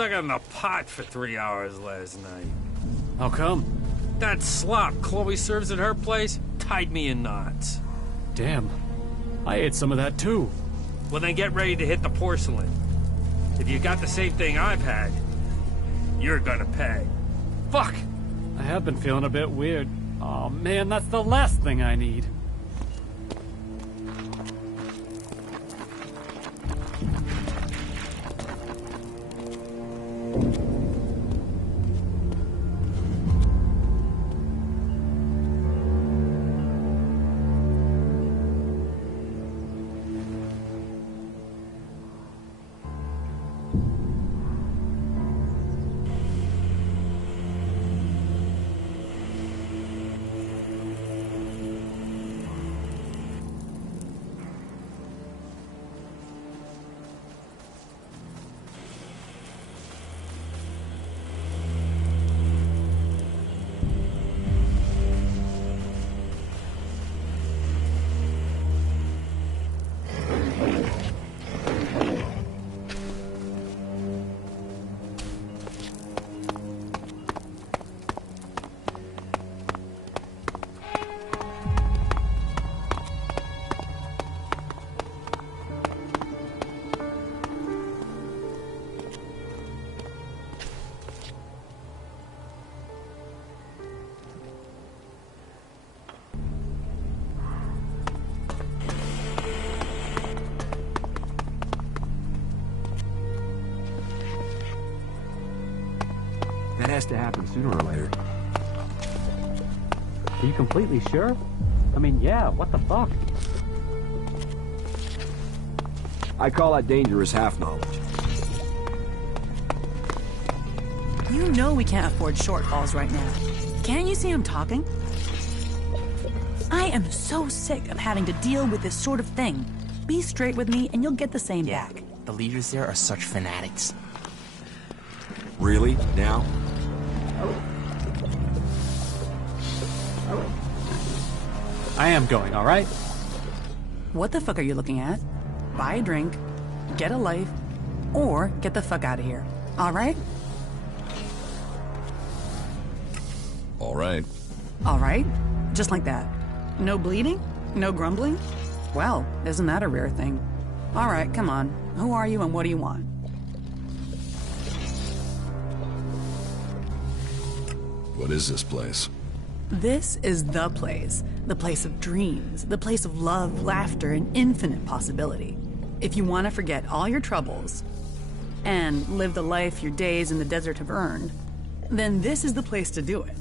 stuck on the pot for 3 hours last night. How come? That slop Chloe serves at her place tied me in knots. Damn. I ate some of that too. Well, then get ready to hit the porcelain. If you got the same thing I've had, you're gonna pay. Fuck! I have been feeling a bit weird. Oh man, that's the last thing I need. That has to happen sooner or later. Are you completely sure? I mean, yeah, what the fuck? I call that dangerous half-knowledge. You know we can't afford shortfalls right now. Can't you see I'm talking? I am so sick of having to deal with this sort of thing. Be straight with me and you'll get the same back. The leaders there are such fanatics. Really? Now? I am going, alright? What the fuck are you looking at? Buy a drink, get a life, or get the fuck out of here. Alright? Alright. Alright? Just like that. No bleeding? No grumbling? Well, isn't that a rare thing? Alright, come on. Who are you and what do you want? What is this place? This is the place. The place of dreams. The place of love, laughter, and infinite possibility. If you want to forget all your troubles and live the life your days in the desert have earned, then this is the place to do it.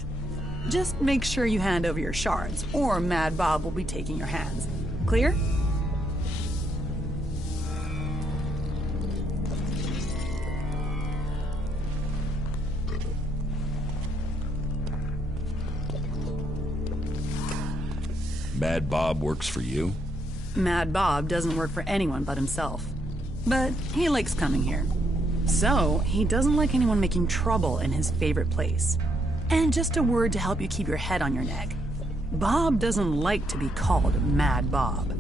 Just make sure you hand over your shards, or Mad Bob will be taking your hands. Clear? Mad Bob works for you? Mad Bob doesn't work for anyone but himself. But he likes coming here. So, he doesn't like anyone making trouble in his favorite place. And just a word to help you keep your head on your neck. Bob doesn't like to be called Mad Bob.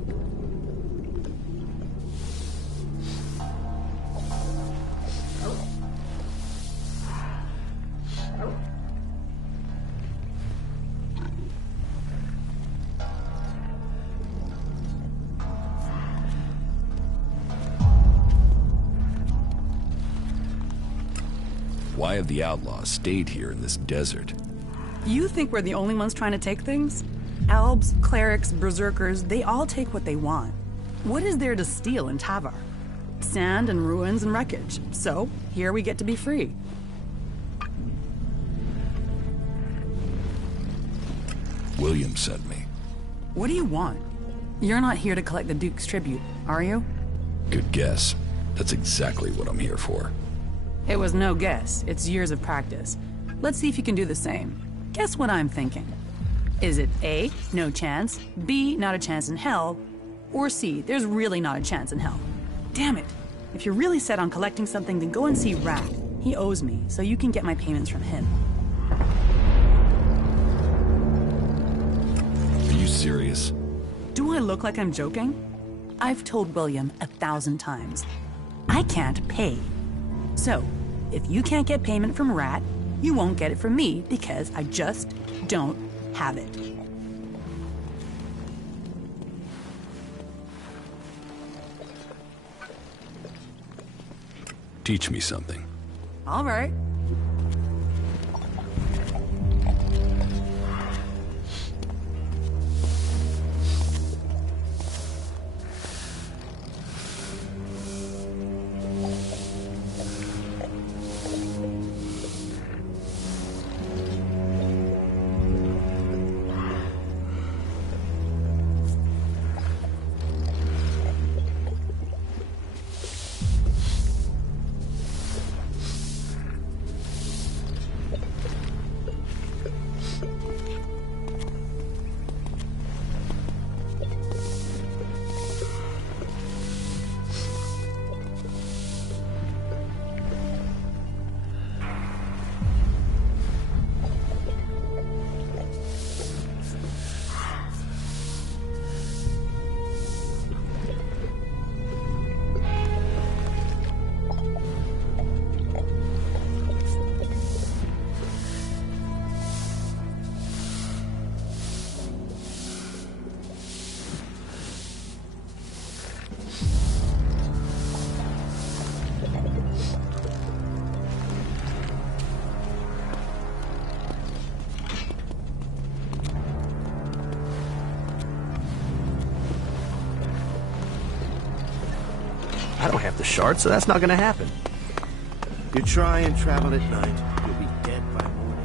Why have the outlaws stayed here in this desert? You think we're the only ones trying to take things? Elves, clerics, berserkers, they all take what they want. What is there to steal in Tavar? Sand and ruins and wreckage. So, here we get to be free. William sent me. What do you want? You're not here to collect the Duke's tribute, are you? Good guess. That's exactly what I'm here for. It was no guess. It's years of practice. Let's see if you can do the same. Guess what I'm thinking. Is it A, no chance, B, not a chance in hell, or C, there's really not a chance in hell? Damn it. If you're really set on collecting something, then go and see Rat. He owes me, so you can get my payments from him. Are you serious? Do I look like I'm joking? I've told William 1,000 times. I can't pay. So, If you can't get payment from Rat, you won't get it from me because I just don't have it. Teach me something. All right. I don't have the shard, so that's not gonna happen. You try and travel at night, you'll be dead by morning.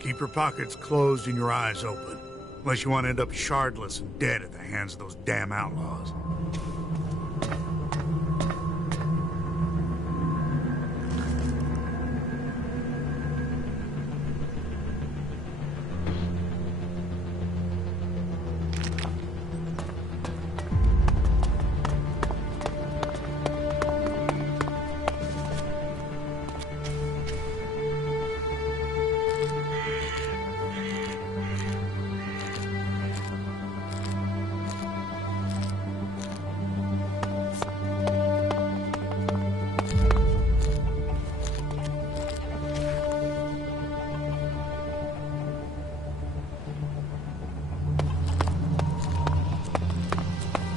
Keep your pockets closed and your eyes open. Unless you want to end up shardless and dead at the hands of those damn outlaws.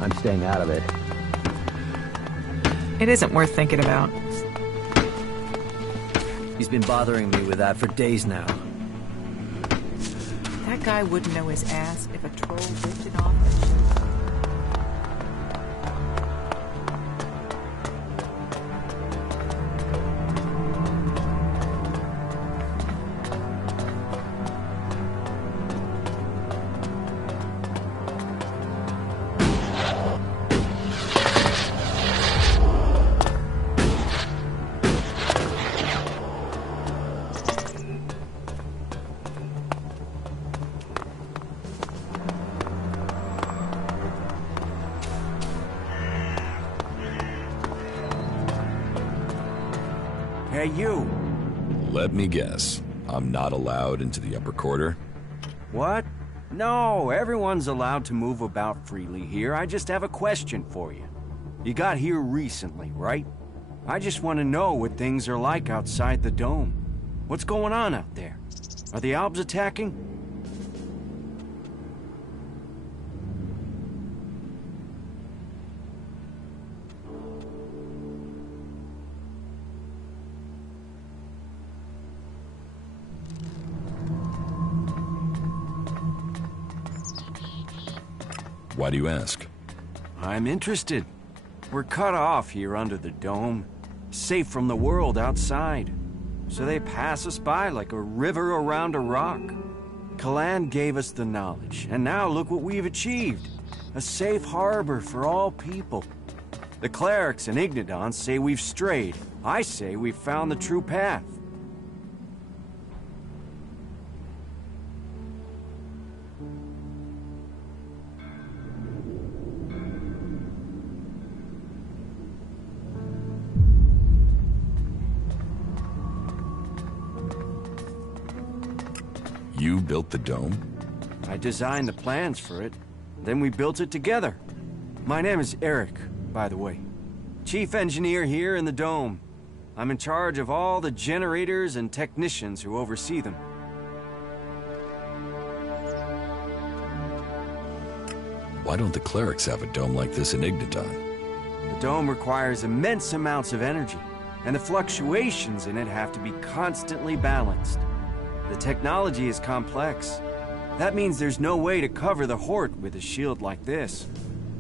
I'm staying out of it. It isn't worth thinking about. He's been bothering me with that for days now. That guy wouldn't know his ass if a troll ripped it off and showed Hey, you! Let me guess. I'm not allowed into the upper quarter? What? No, everyone's allowed to move about freely here. I just have a question for you. You got here recently, right? I just want to know what things are like outside the dome. What's going on out there? Are the Albs attacking? Why do you ask? I'm interested. We're cut off here under the dome, safe from the world outside. So they pass us by like a river around a rock. Kalan gave us the knowledge, and now look what we've achieved. A safe harbor for all people. The clerics and Ignodons say we've strayed. I say we've found the true path. You built the dome? I designed the plans for it. Then we built it together. My name is Eric, by the way. Chief engineer here in the dome. I'm in charge of all the generators and technicians who oversee them. Why don't the clerics have a dome like this in Ignodon? The dome requires immense amounts of energy, and the fluctuations in it have to be constantly balanced. The technology is complex. That means there's no way to cover the Hort with a shield like this.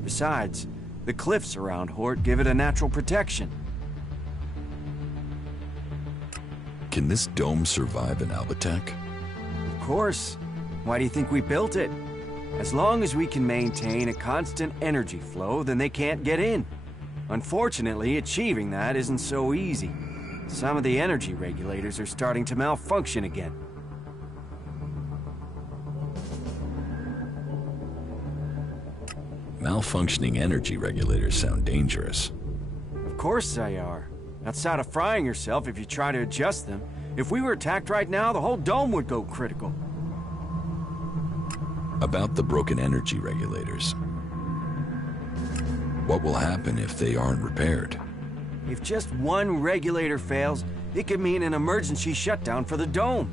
Besides, the cliffs around Hort give it a natural protection. Can this dome survive an Alb attack? Of course. Why do you think we built it? As long as we can maintain a constant energy flow, then they can't get in. Unfortunately, achieving that isn't so easy. Some of the energy regulators are starting to malfunction again. Malfunctioning energy regulators sound dangerous. Of course they are. Outside of frying yourself if you try to adjust them. If we were attacked right now, the whole dome would go critical. About the broken energy regulators. What will happen if they aren't repaired? If just one regulator fails, it could mean an emergency shutdown for the dome.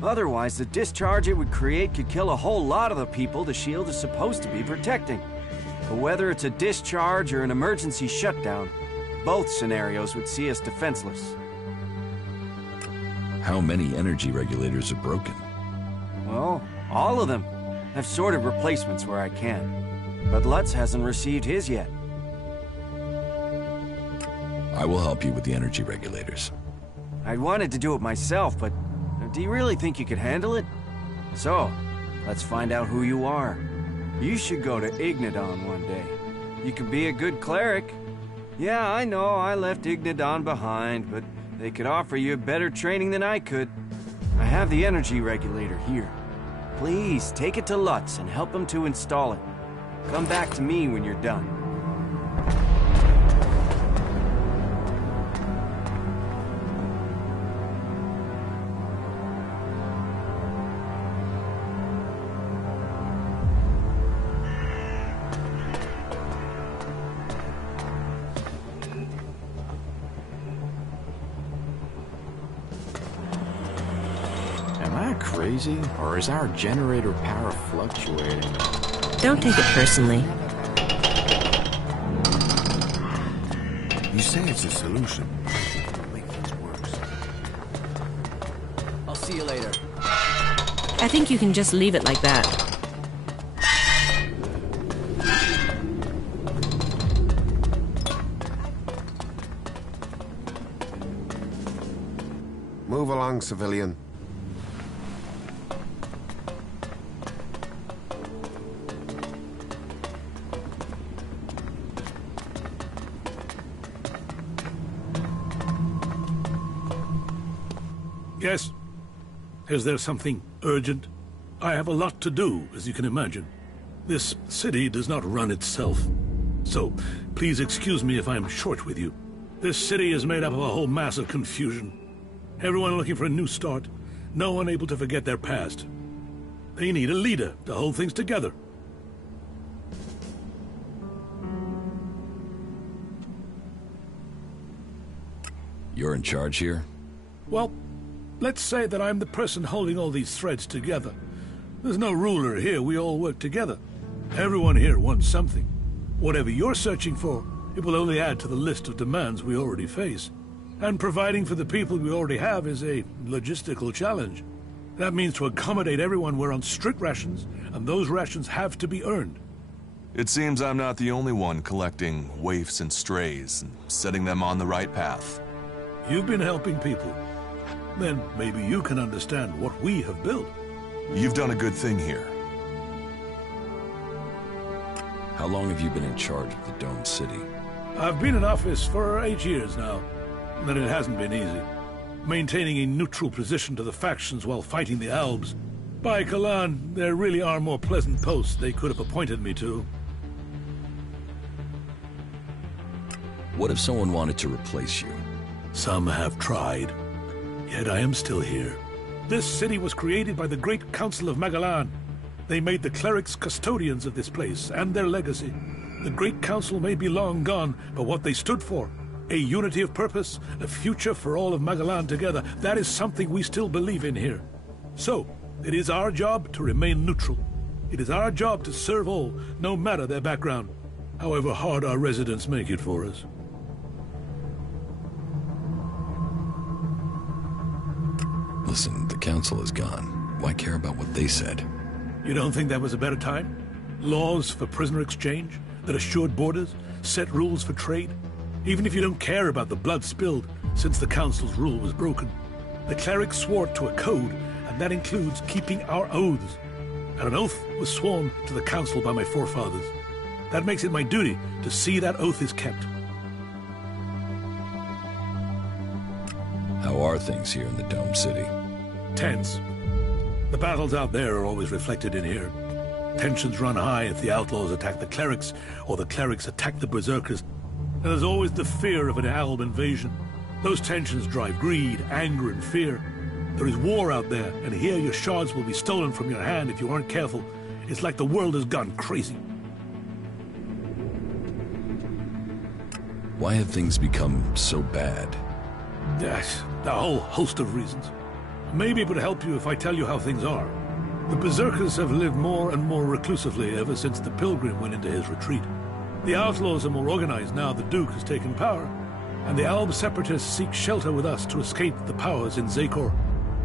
Otherwise, the discharge it would create could kill a whole lot of the people the shield is supposed to be protecting. But whether it's a discharge or an emergency shutdown, both scenarios would see us defenseless. How many energy regulators are broken? Well, all of them. I've sorted replacements where I can. But Lutz hasn't received his yet. I will help you with the energy regulators. I'd wanted to do it myself, but do you really think you could handle it? So, let's find out who you are. You should go to Ignodon one day. You could be a good cleric. Yeah, I know I left Ignodon behind, but they could offer you better training than I could. I have the energy regulator here. Please, take it to Lutz and help him to install it. Come back to me when you're done. Crazy? Or is our generator power fluctuating? Don't take it personally. You say it's a solution. It'll make things worse. I'll see you later. I think you can just leave it like that. Move along, civilian. Yes? Is there something urgent? I have a lot to do, as you can imagine. This city does not run itself. So, please excuse me if I am short with you. This city is made up of a whole mass of confusion. Everyone looking for a new start. No one able to forget their past. They need a leader to hold things together. You're in charge here? Well, let's say that I'm the person holding all these threads together. There's no ruler here, we all work together. Everyone here wants something. Whatever you're searching for, it will only add to the list of demands we already face. And providing for the people we already have is a logistical challenge. That means to accommodate everyone we're on strict rations, and those rations have to be earned. It seems I'm not the only one collecting waifs and strays and setting them on the right path. You've been helping people. Then maybe you can understand what we have built. You've done a good thing here. How long have you been in charge of the Domed City? I've been in office for 8 years now, and it hasn't been easy. Maintaining a neutral position to the factions while fighting the Albs. By Kalan, there really are more pleasant posts they could have appointed me to. What if someone wanted to replace you? Some have tried, yet I am still here. This city was created by the Great Council of Magalan. They made the clerics custodians of this place and their legacy. The Great Council may be long gone, but what they stood for, a unity of purpose, a future for all of Magalan together, that is something we still believe in here. So, it is our job to remain neutral. It is our job to serve all, no matter their background, however hard our residents make it for us. Listen, the council is gone. Why care about what they said? You don't think that was a better time? Laws for prisoner exchange that assured borders, set rules for trade? Even if you don't care about the blood spilled since the council's rule was broken, the clerics swore to a code, and that includes keeping our oaths. And an oath was sworn to the council by my forefathers. That makes it my duty to see that oath is kept. How are things here in the Domed City? Tense. The battles out there are always reflected in here. Tensions run high if the outlaws attack the clerics, or the clerics attack the berserkers. And there's always the fear of an Alb invasion. Those tensions drive greed, anger, and fear. There is war out there, and here your shards will be stolen from your hand if you aren't careful. It's like the world has gone crazy. Why have things become so bad? Yes, a whole host of reasons. Maybe it would help you if I tell you how things are. The berserkers have lived more and more reclusively ever since the pilgrim went into his retreat. The outlaws are more organized now the Duke has taken power, and the Alb separatists seek shelter with us to escape the powers in Zakor.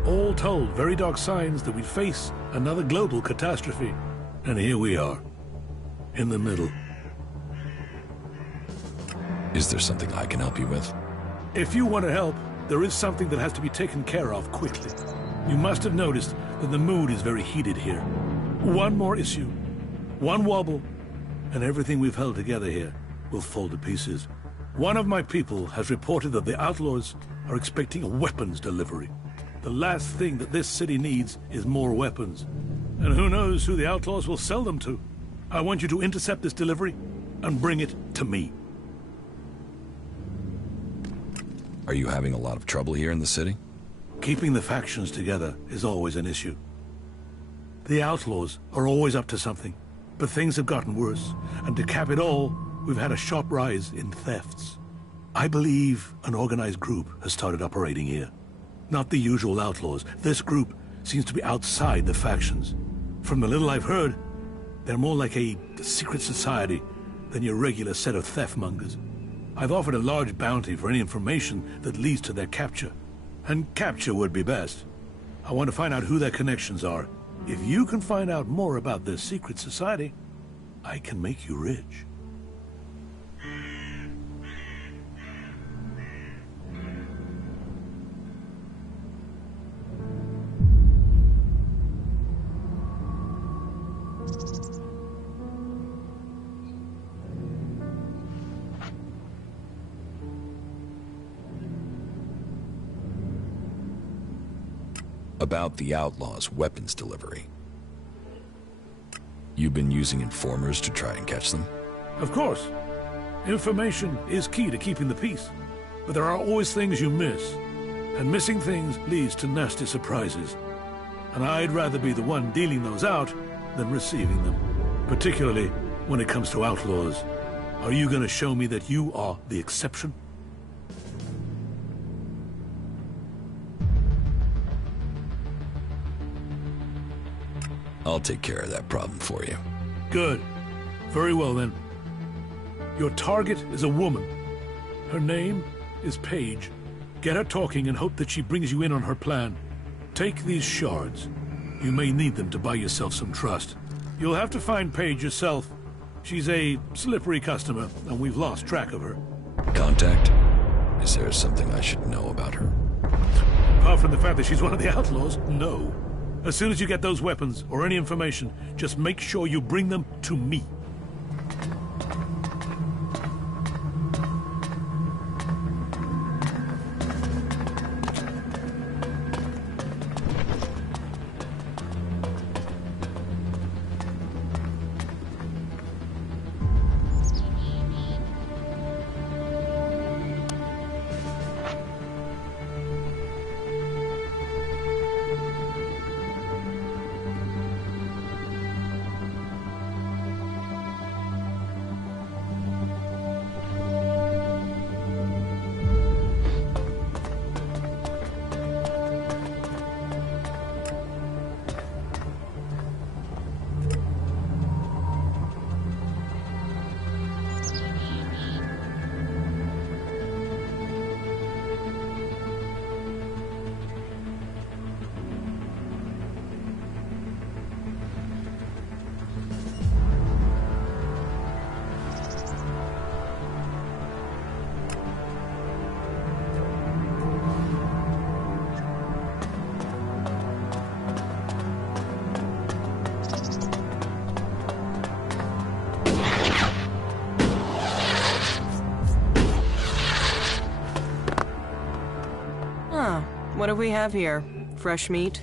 All told, very dark signs that we face another global catastrophe. And here we are, in the middle. Is there something I can help you with? If you want to help, there is something that has to be taken care of quickly. You must have noticed that the mood is very heated here. One more issue, one wobble, and everything we've held together here will fall to pieces. One of my people has reported that the outlaws are expecting a weapons delivery. The last thing that this city needs is more weapons. And who knows who the outlaws will sell them to. I want you to intercept this delivery and bring it to me. Are you having a lot of trouble here in the city? Keeping the factions together is always an issue. The outlaws are always up to something, but things have gotten worse, and to cap it all, we've had a sharp rise in thefts. I believe an organized group has started operating here. Not the usual outlaws. This group seems to be outside the factions. From the little I've heard, they're more like a secret society than your regular set of theft-mongers. I've offered a large bounty for any information that leads to their capture. And capture would be best. I want to find out who their connections are. If you can find out more about this secret society, I can make you rich. About the outlaws' weapons delivery. You've been using informers to try and catch them? Of course. Information is key to keeping the peace. but there are always things you miss. And missing things leads to nasty surprises. And I'd rather be the one dealing those out than receiving them. Particularly when it comes to outlaws. Are you going to show me that you are the exception? I'll take care of that problem for you. Good. Very well, then. Your target is a woman. Her name is Paige. Get her talking and hope that she brings you in on her plan. Take these shards. You may need them to buy yourself some trust. You'll have to find Paige yourself. She's a slippery customer, and we've lost track of her. Contact? Is there something I should know about her? Apart from the fact that she's one of the outlaws, no. As soon as you get those weapons, or any information, just make sure you bring them to me. What do we have here? Fresh meat?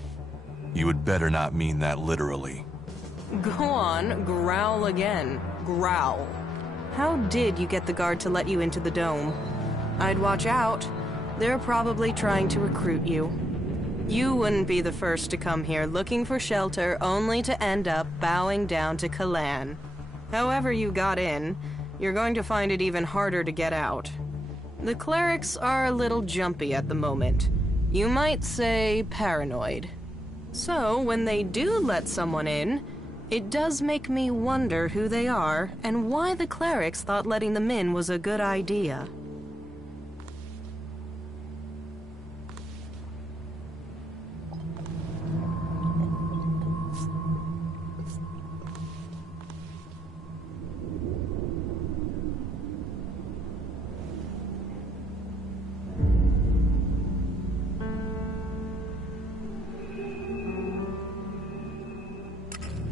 You had better not mean that literally. Go on, growl again. Growl. How did you get the guard to let you into the dome? I'd watch out. They're probably trying to recruit you. You wouldn't be the first to come here looking for shelter only to end up bowing down to Kalan. However you got in, you're going to find it even harder to get out. The clerics are a little jumpy at the moment. You might say paranoid. So, when they do let someone in, it does make me wonder who they are and why the clerics thought letting them in was a good idea.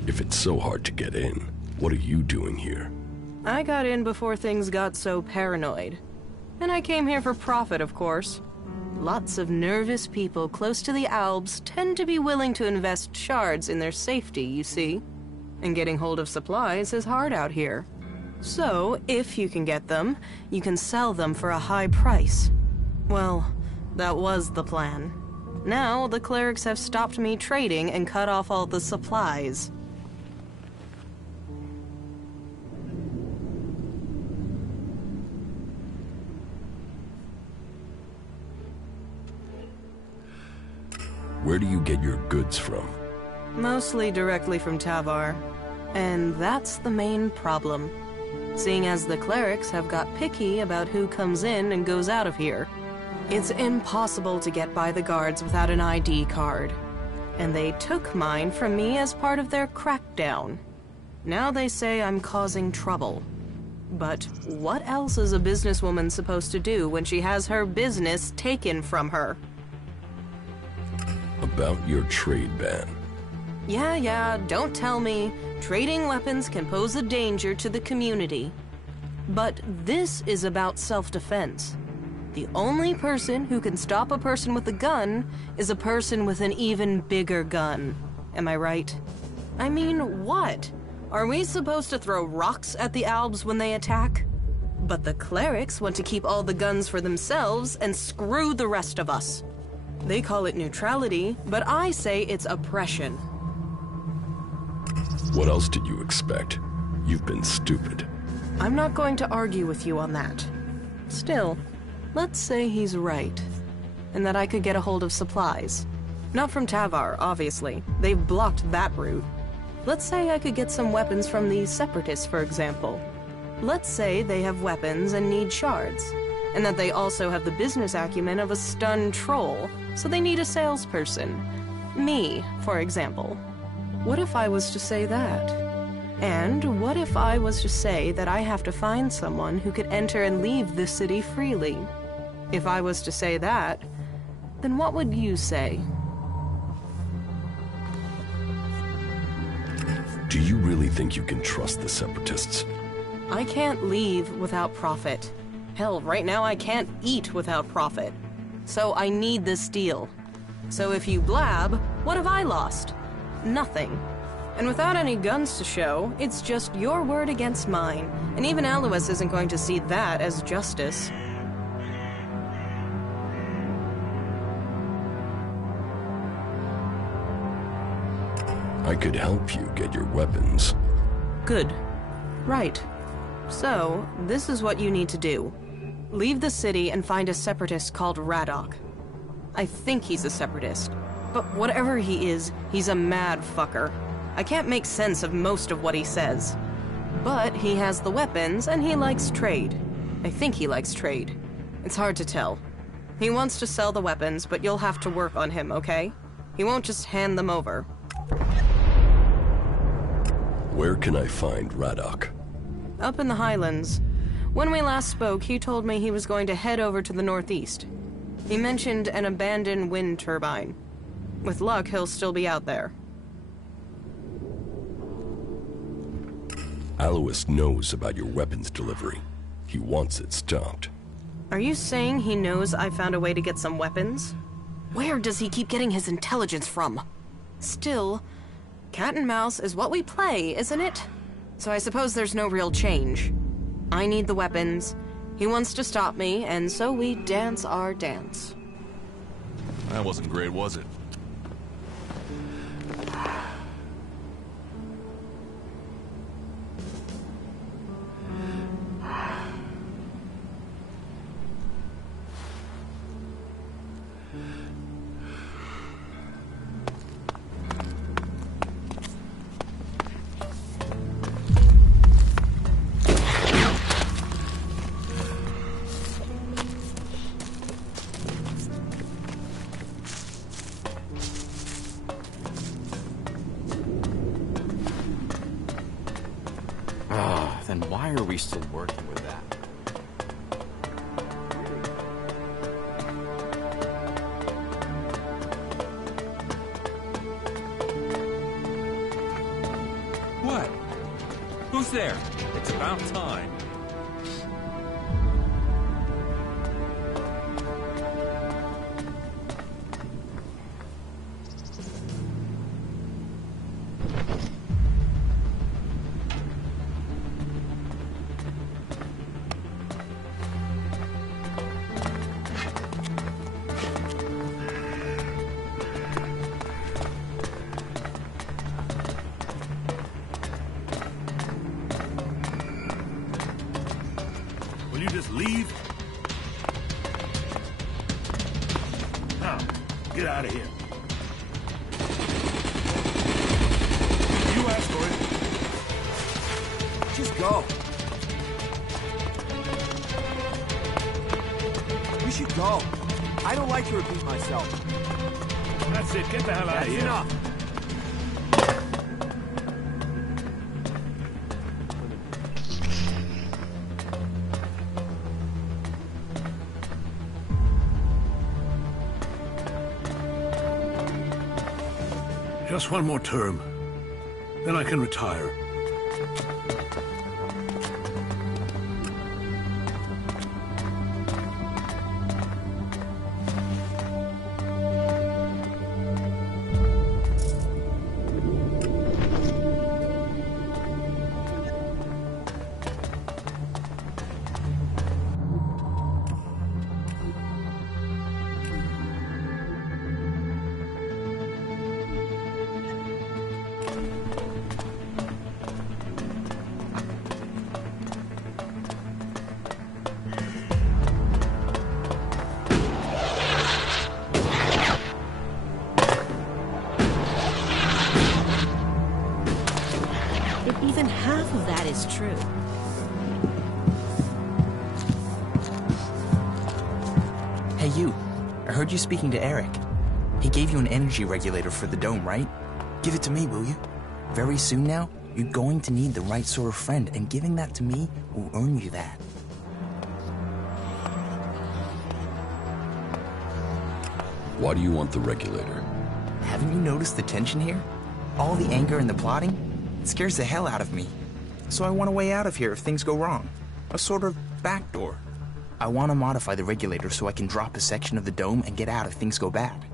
If it's so hard to get in, what are you doing here? I got in before things got so paranoid. And I came here for profit, of course. Lots of nervous people close to the Alps tend to be willing to invest shards in their safety, you see. And getting hold of supplies is hard out here. So, if you can get them, you can sell them for a high price. Well, that was the plan. Now, the clerics have stopped me trading and cut off all the supplies. Where do you get your goods from? Mostly directly from Tavar. And that's the main problem. Seeing as the clerics have got picky about who comes in and goes out of here. It's impossible to get by the guards without an ID card. And they took mine from me as part of their crackdown. Now they say I'm causing trouble. But what else is a businesswoman supposed to do when she has her business taken from her? About your trade ban. Yeah, don't tell me. Trading weapons can pose a danger to the community. But this is about self-defense. The only person who can stop a person with a gun is a person with an even bigger gun. Am I right? I mean, what? Are we supposed to throw rocks at the Albs when they attack? But the clerics want to keep all the guns for themselves and screw the rest of us. They call it neutrality, but I say it's oppression. What else did you expect? You've been stupid. I'm not going to argue with you on that. Still, let's say he's right, and that I could get a hold of supplies. Not from Tavar, obviously. They've blocked that route. Let's say I could get some weapons from the Separatists, for example. Let's say they have weapons and need shards, and that they also have the business acumen of a stunned troll, so they need a salesperson. Me, for example. What if I was to say that? And what if I was to say that I have to find someone who could enter and leave this city freely? If I was to say that, then what would you say? Do you really think you can trust the Separatists? I can't leave without profit. Hell, right now I can't eat without profit. So I need this deal. So if you blab, what have I lost? Nothing. And without any guns to show, it's just your word against mine. And even Alois isn't going to see that as justice. I could help you get your weapons. Good. Right. So, this is what you need to do. Leave the city and find a separatist called Radok. I think he's a separatist. But whatever he is, he's a mad fucker. I can't make sense of most of what he says. But he has the weapons, and he likes trade. I think he likes trade. It's hard to tell. He wants to sell the weapons, but you'll have to work on him, okay? He won't just hand them over. Where can I find Radok? Up in the Highlands. When we last spoke, he told me he was going to head over to the northeast. He mentioned an abandoned wind turbine. With luck, he'll still be out there. Alois knows about your weapons delivery. He wants it stopped. Are you saying he knows I found a way to get some weapons? Where does he keep getting his intelligence from? Still, cat and mouse is what we play, isn't it? So I suppose there's no real change. I need the weapons. He wants to stop me, and so we dance our dance. That wasn't great, was it? Then why are we still working with that? What? Who's there? It's about time. Will you just leave? Now, get out of here. You asked for it. Just go. We should go. I don't like to repeat myself. That's it. Get the hell out of here. That's enough. Just one more term. Then I can retire. heard you speaking to Eric. He gave you an energy regulator for the dome, right? Give it to me, will you? Very soon now, you're going to need the right sort of friend, and giving that to me will earn you that. Why do you want the regulator? Haven't you noticed the tension here? All the anger and the plotting? It scares the hell out of me. So I want a way out of here if things go wrong. A sort of backdoor. I want to modify the regulator so I can drop a section of the dome and get out if things go bad.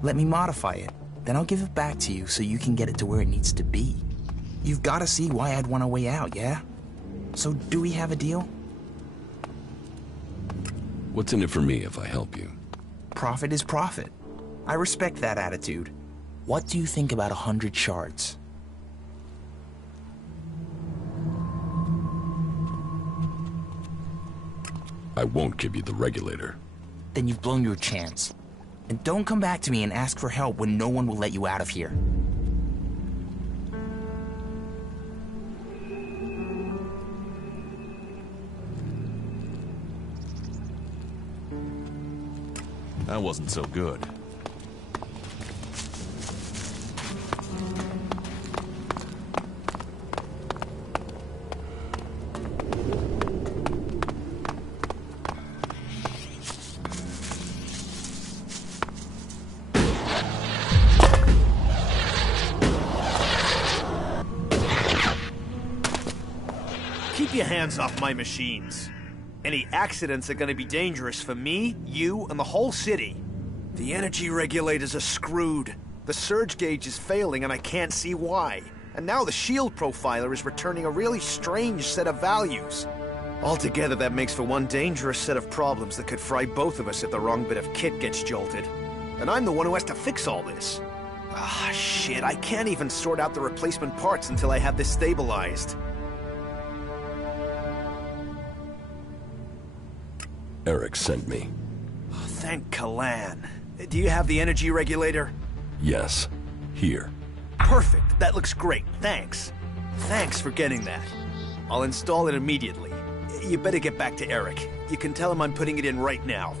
Let me modify it, then I'll give it back to you so you can get it to where it needs to be. You've got to see why I'd want a way out, yeah? So do we have a deal? What's in it for me if I help you? Profit is profit. I respect that attitude. What do you think about 100 shards? I won't give you the regulator. Then you've blown your chance. And don't come back to me and ask for help when no one will let you out of here. That wasn't so good. Keep your hands off my machines. Any accidents are gonna be dangerous for me, you, and the whole city. The energy regulators are screwed. The surge gauge is failing and I can't see why. And now the shield profiler is returning a really strange set of values. Altogether, that makes for one dangerous set of problems that could fry both of us if the wrong bit of kit gets jolted. And I'm the one who has to fix all this. Ah, shit, I can't even sort out the replacement parts until I have this stabilized. Eric sent me. Thank Kalan. Do you have the energy regulator? Yes. Here. Perfect. That looks great. Thanks. Thanks for getting that. I'll install it immediately. You better get back to Eric. You can tell him I'm putting it in right now.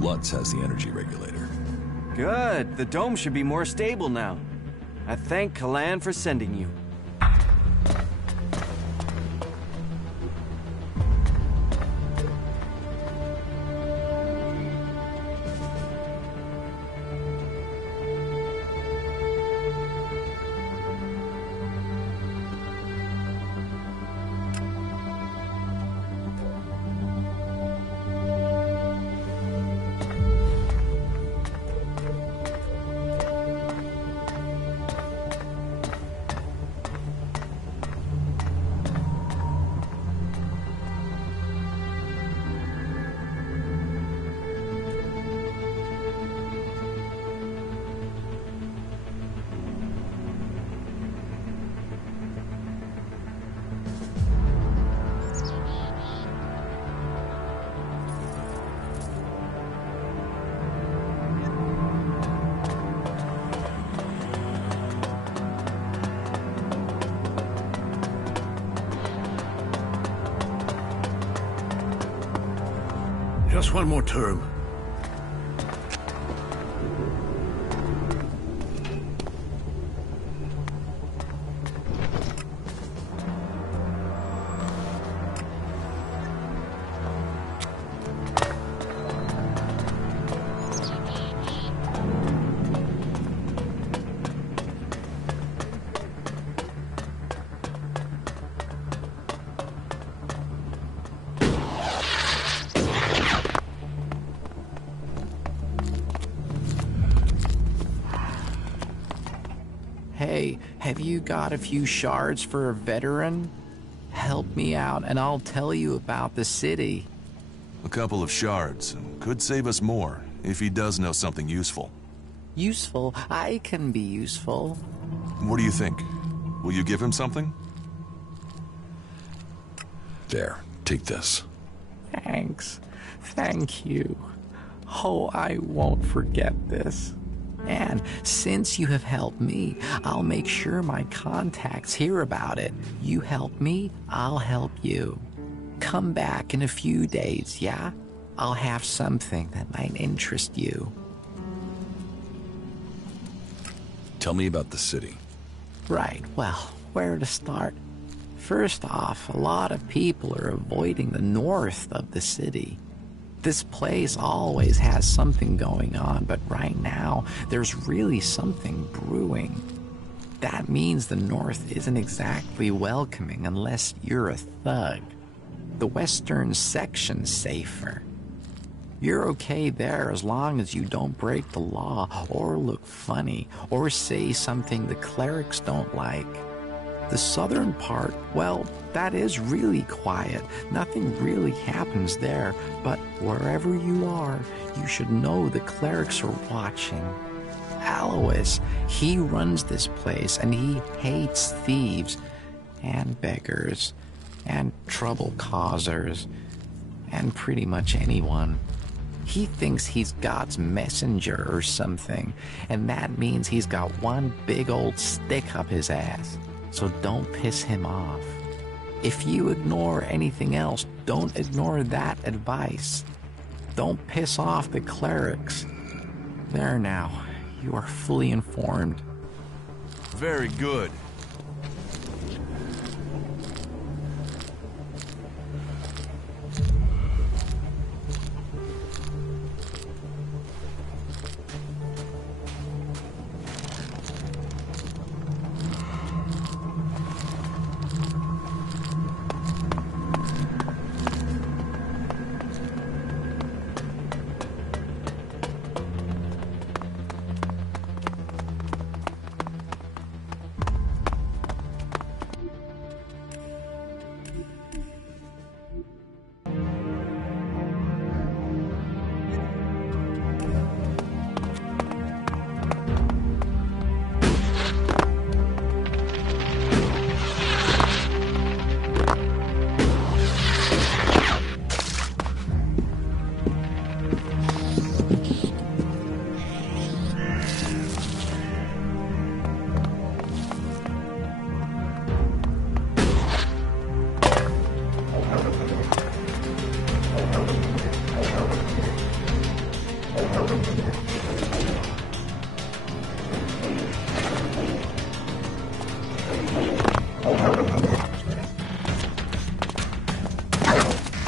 Lutz has the energy regulator. Good. The dome should be more stable now. I thank Kalan for sending you. Just one more term. Hey, have you got a few shards for a veteran? Help me out and I'll tell you about the city. A couple of shards could save us more if he does know something useful. Useful. I can be useful. What do you think? Will you give him something? There, take this. Thanks. Thank you. Oh, I won't forget this. And since you have helped me, I'll make sure my contacts hear about it. You help me, I'll help you. Come back in a few days, yeah? I'll have something that might interest you. Tell me about the city. Right, well, where to start? First off, a lot of people are avoiding the north of the city. This place always has something going on, but right now, there's really something brewing. That means the north isn't exactly welcoming unless you're a thug. The western section's safer. You're okay there as long as you don't break the law or look funny or say something the clerics don't like. The southern part, well, that is really quiet. Nothing really happens there, but wherever you are, you should know the clerics are watching. Alois, he runs this place and he hates thieves and beggars and trouble causers and pretty much anyone. He thinks he's God's messenger or something, and that means he's got one big old stick up his ass. So don't piss him off. If you ignore anything else, don't ignore that advice. Don't piss off the clerics. There now, you are fully informed. Very good.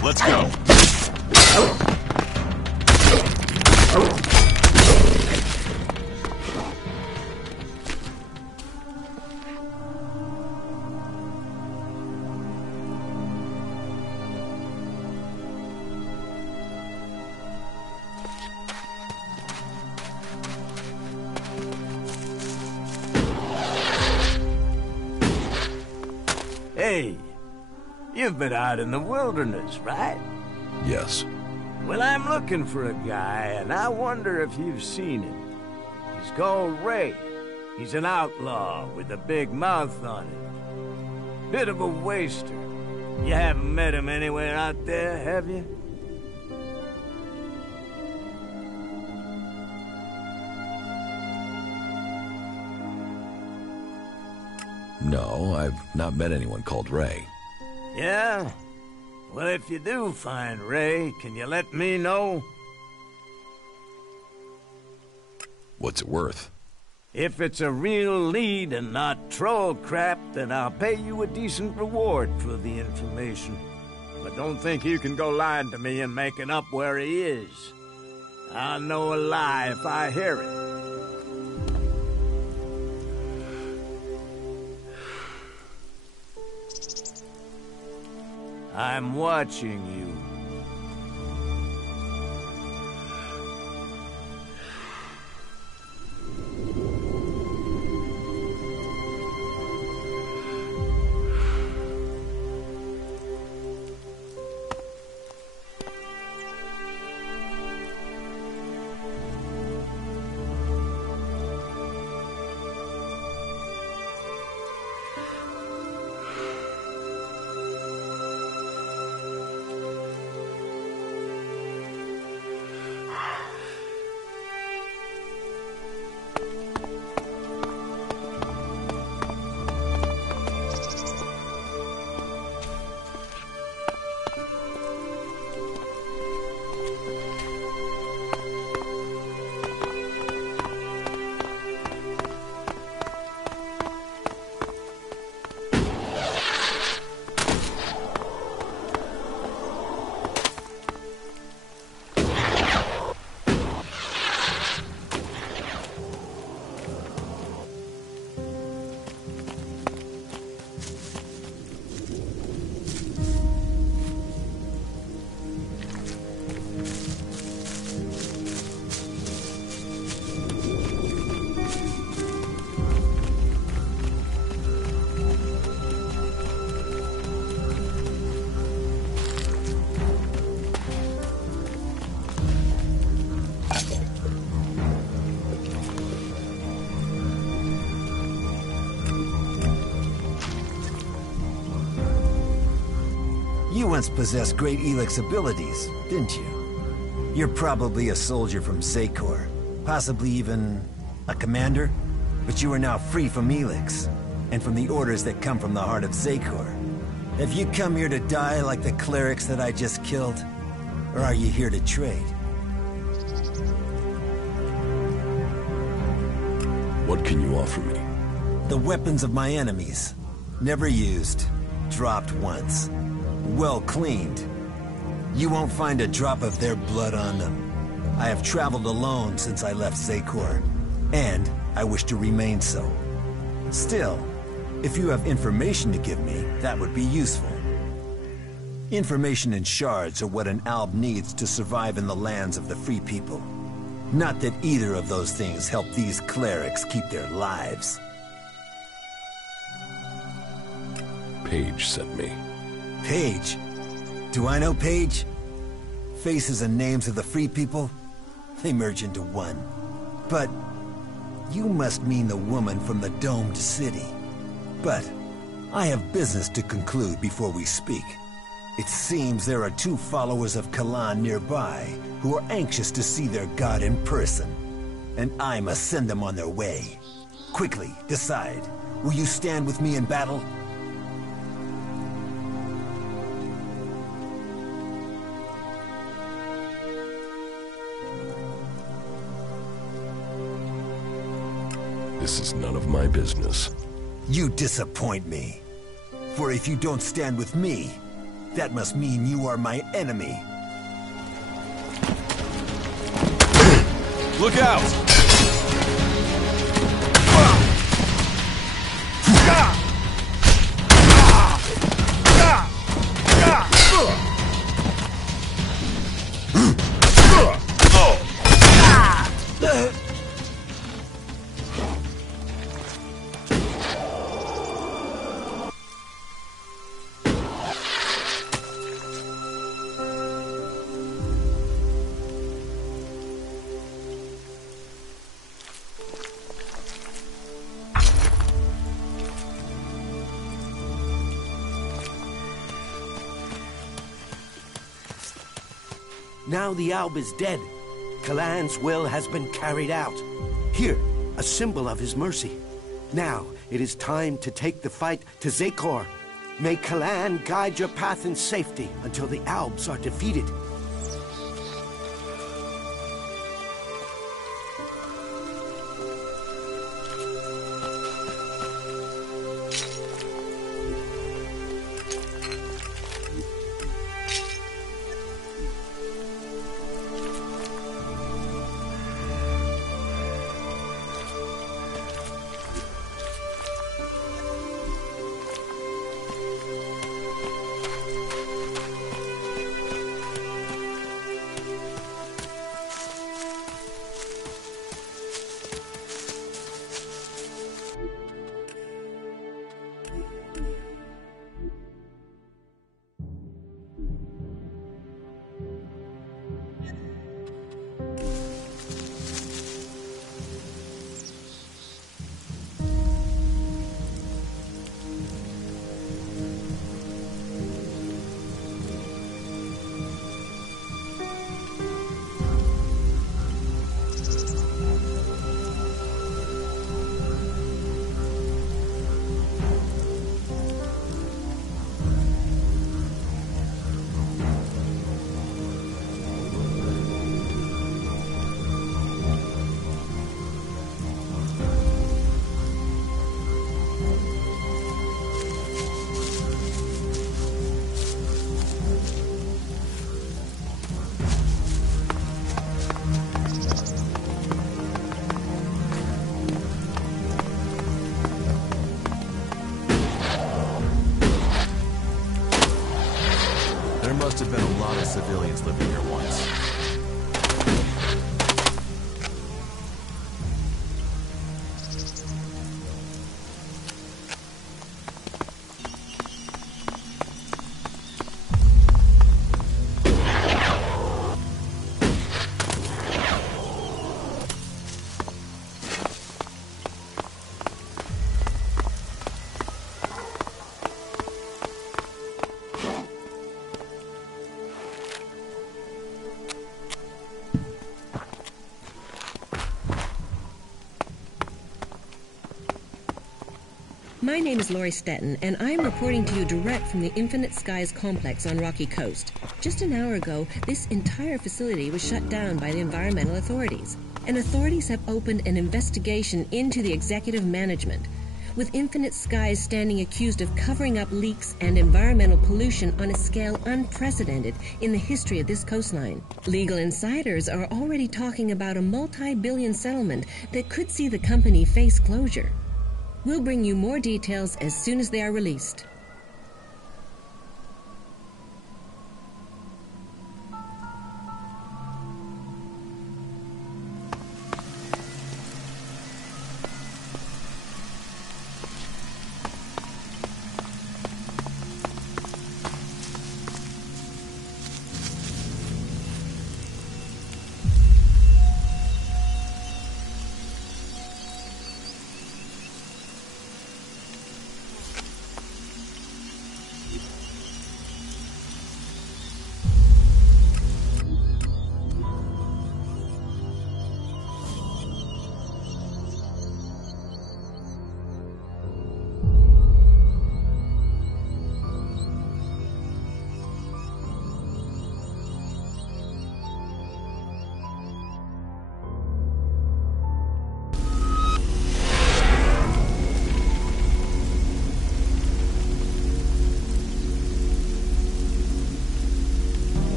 Let's go. Hey, you've been out in the wilderness, right? Yes. Well, I'm looking for a guy, and I wonder if you've seen him. He's called Ray. He's an outlaw with a big mouth on him. Bit of a waster. You haven't met him anywhere out there, have you? No, I've not met anyone called Ray. Yeah? Well, if you do find Ray, can you let me know? What's it worth? If it's a real lead and not troll crap, then I'll pay you a decent reward for the information. But don't think you can go lying to me and making up where he is. I'll know a lie if I hear it. I'm watching you. once possessed great Elex abilities, didn't you? You're probably a soldier from Zakor, possibly even a commander, but you are now free from Elex, and from the orders that come from the heart of Zakor. Have you come here to die like the clerics that I just killed? Or are you here to trade? What can you offer me? The weapons of my enemies. Never used. Dropped once. Well cleaned. You won't find a drop of their blood on them. I have traveled alone since I left Zakor, and I wish to remain so. Still, if you have information to give me, that would be useful. Information and shards are what an alb needs to survive in the lands of the free people. Not that either of those things help these clerics keep their lives. Paige sent me. Paige? Do I know Paige? Faces and names of the free people? They merge into one. But you must mean the woman from the domed city. But I have business to conclude before we speak. It seems there are 2 followers of Kalan nearby who are anxious to see their god in person. And I must send them on their way. Quickly, decide. Will you stand with me in battle? This is none of my business. You disappoint me. For if you don't stand with me, that must mean you are my enemy. Look out! Now the Alb is dead. Kalan's will has been carried out. Here, a symbol of his mercy. Now, it is time to take the fight to Zakor. May Kalan guide your path in safety until the Albs are defeated. My name is Lori Stetton, and I'm reporting to you direct from the Infinite Skies complex on Rocky Coast. Just an hour ago, this entire facility was shut down by the environmental authorities, and authorities have opened an investigation into the executive management, with Infinite Skies standing accused of covering up leaks and environmental pollution on a scale unprecedented in the history of this coastline. Legal insiders are already talking about a multi-billion settlement that could see the company face closure. We'll bring you more details as soon as they are released.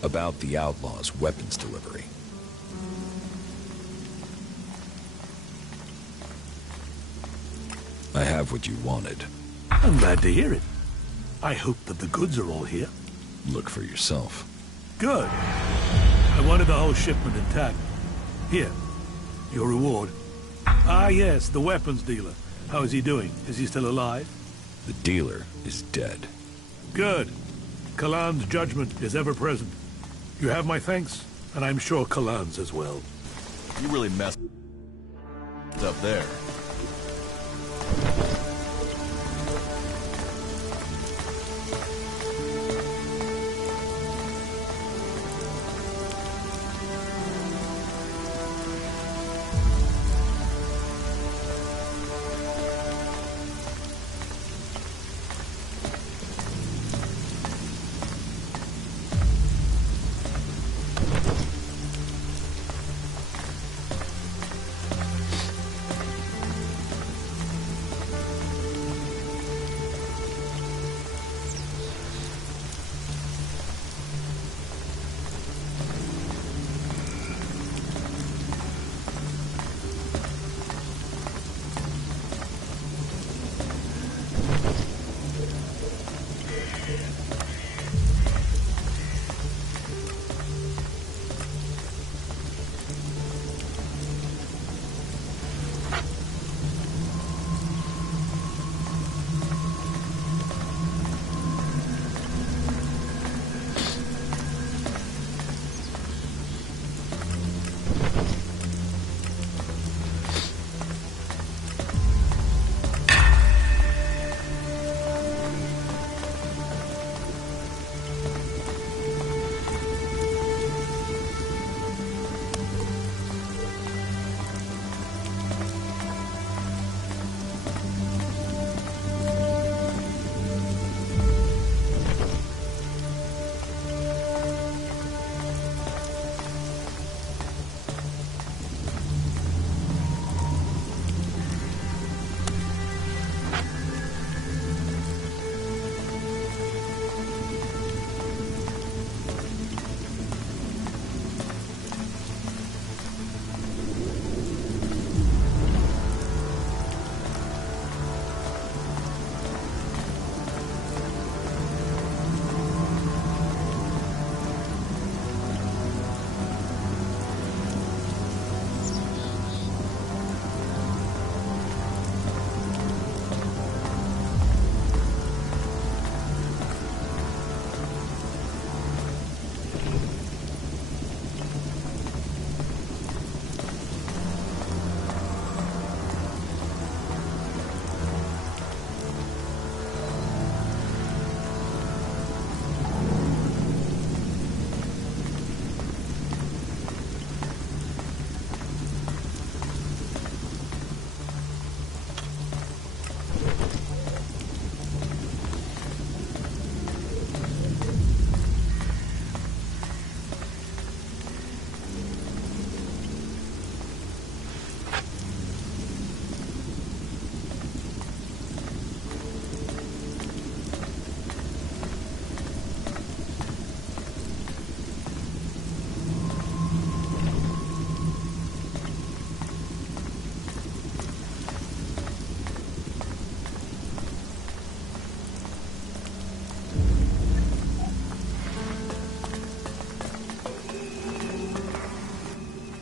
About the Outlaws' weapons delivery. I have what you wanted. I'm glad to hear it. I hope that the goods are all here. Look for yourself. Good. I wanted the whole shipment intact. Here, your reward. Ah, yes, the weapons dealer. How is he doing? Is he still alive? The dealer is dead. Good. Kalan's judgment is ever present. You have my thanks, and I'm sure Kalan's as well. You really messed up there.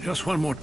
Just one more.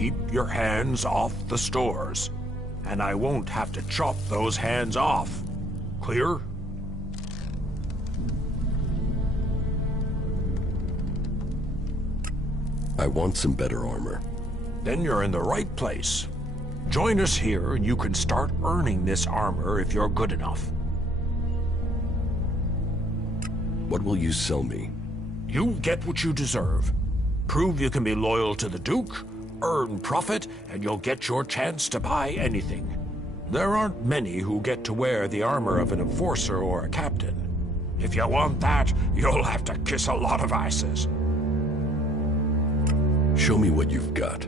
Keep your hands off the stores, and I won't have to chop those hands off. Clear? I want some better armor. Then you're in the right place. Join us here and you can start earning this armor if you're good enough. What will you sell me? You get what you deserve. Prove you can be loyal to the Duke, earn profit, and you'll get your chance to buy anything. There aren't many who get to wear the armor of an enforcer or a captain. If you want that, you'll have to kiss a lot of asses. Show me what you've got.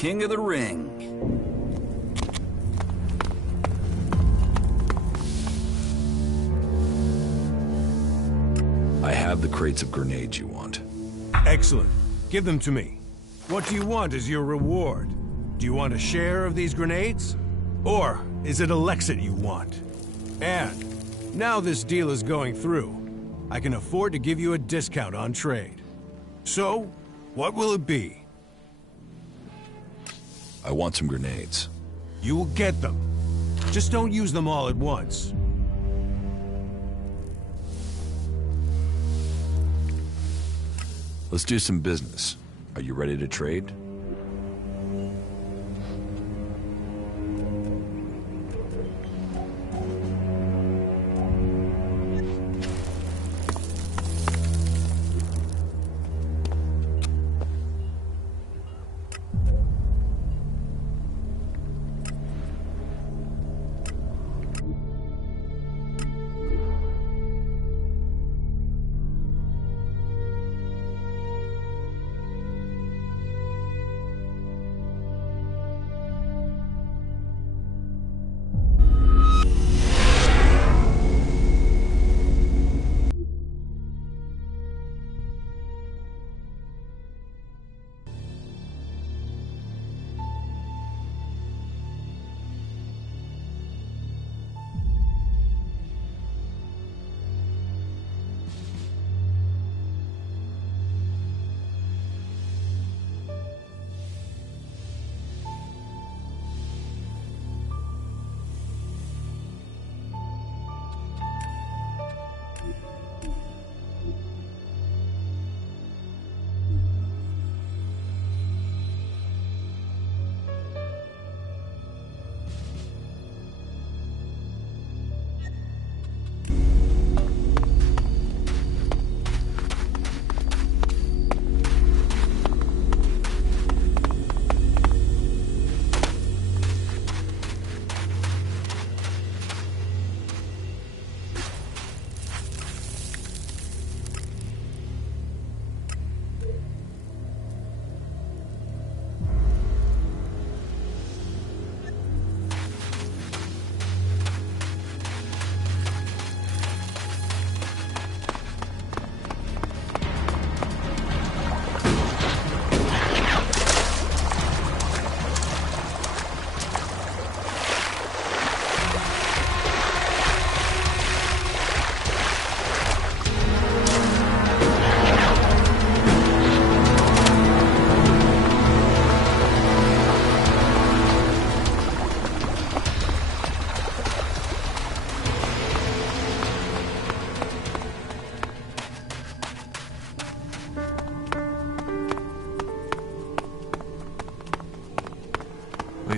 King of the Ring. I have the crates of grenades you want. Excellent. Give them to me. What do you want as your reward? Do you want a share of these grenades? Or is it Elexit you want? And now this deal is going through, I can afford to give you a discount on trade. So, what will it be? I want some grenades. You will get them. Just don't use them all at once. Let's do some business. Are you ready to trade?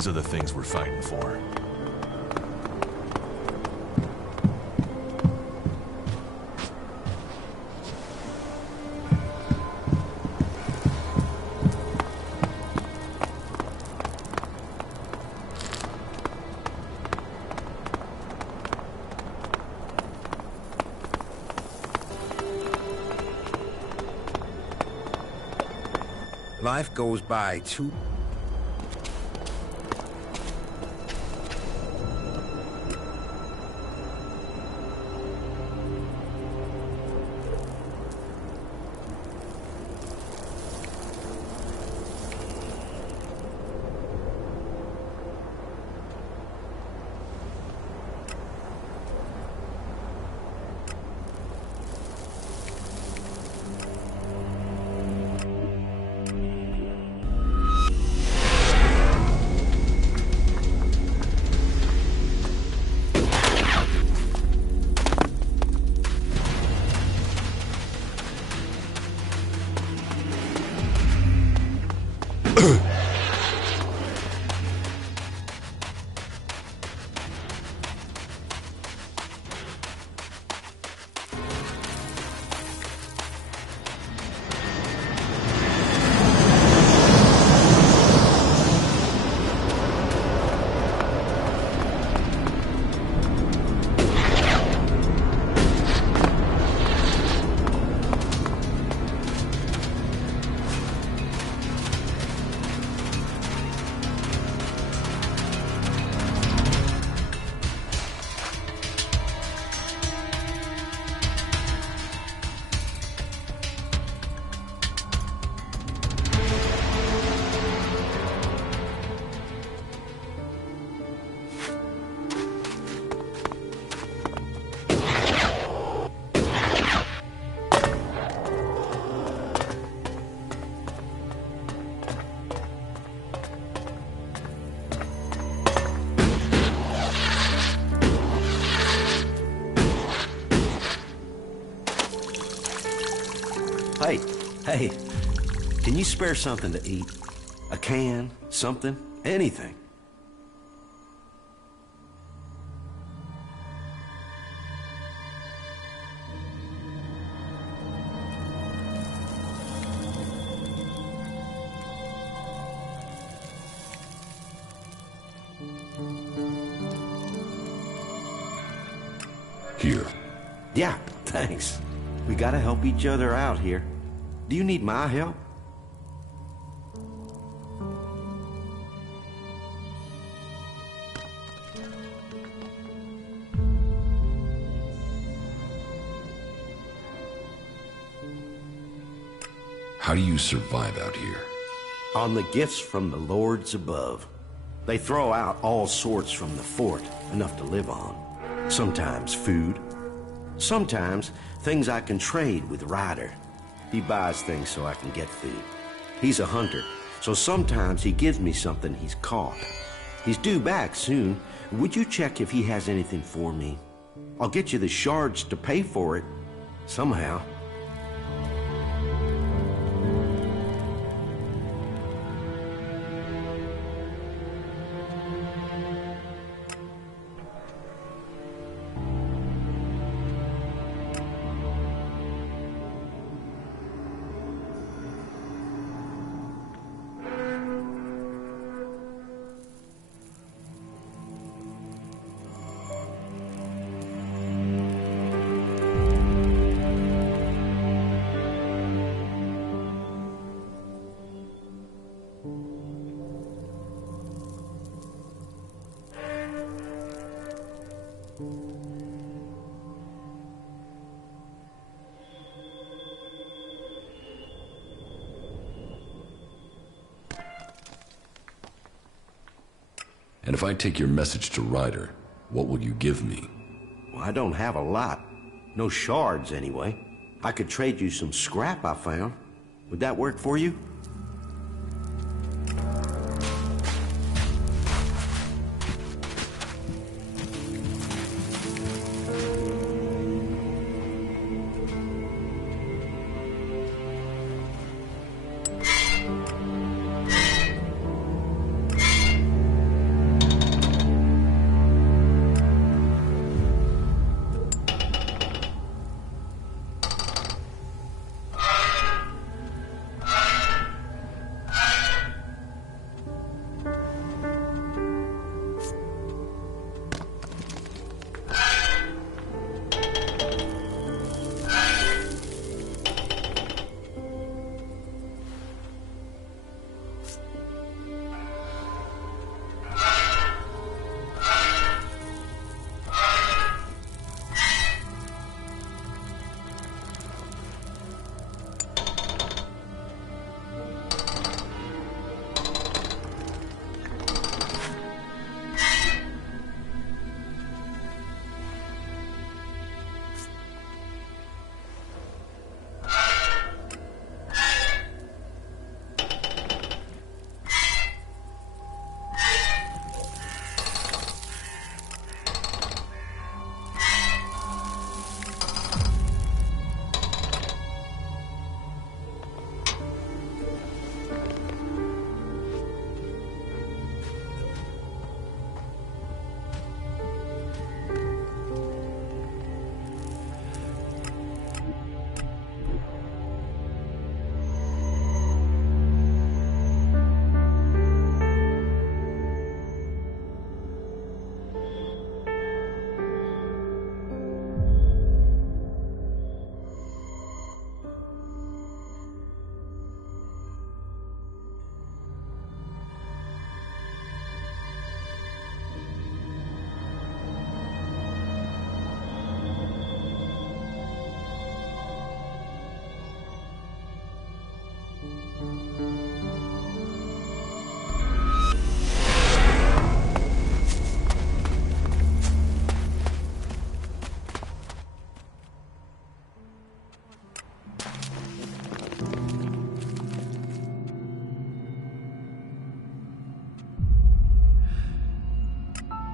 These are the things we're fighting for. Life goes by too... Hey, can you spare something to eat? A can, something, anything. Here. Yeah, thanks. We gotta help each other out here. Do you need my help? How do you survive out here? On the gifts from the lords above. They throw out all sorts from the fort, enough to live on. Sometimes food. Sometimes things I can trade with Ryder. He buys things so I can get food. He's a hunter, so sometimes he gives me something he's caught. He's due back soon. Would you check if he has anything for me? I'll get you the shards to pay for it, somehow. And if I take your message to Ryder, what will you give me? Well, I don't have a lot. No shards, anyway. I could trade you some scrap I found. Would that work for you?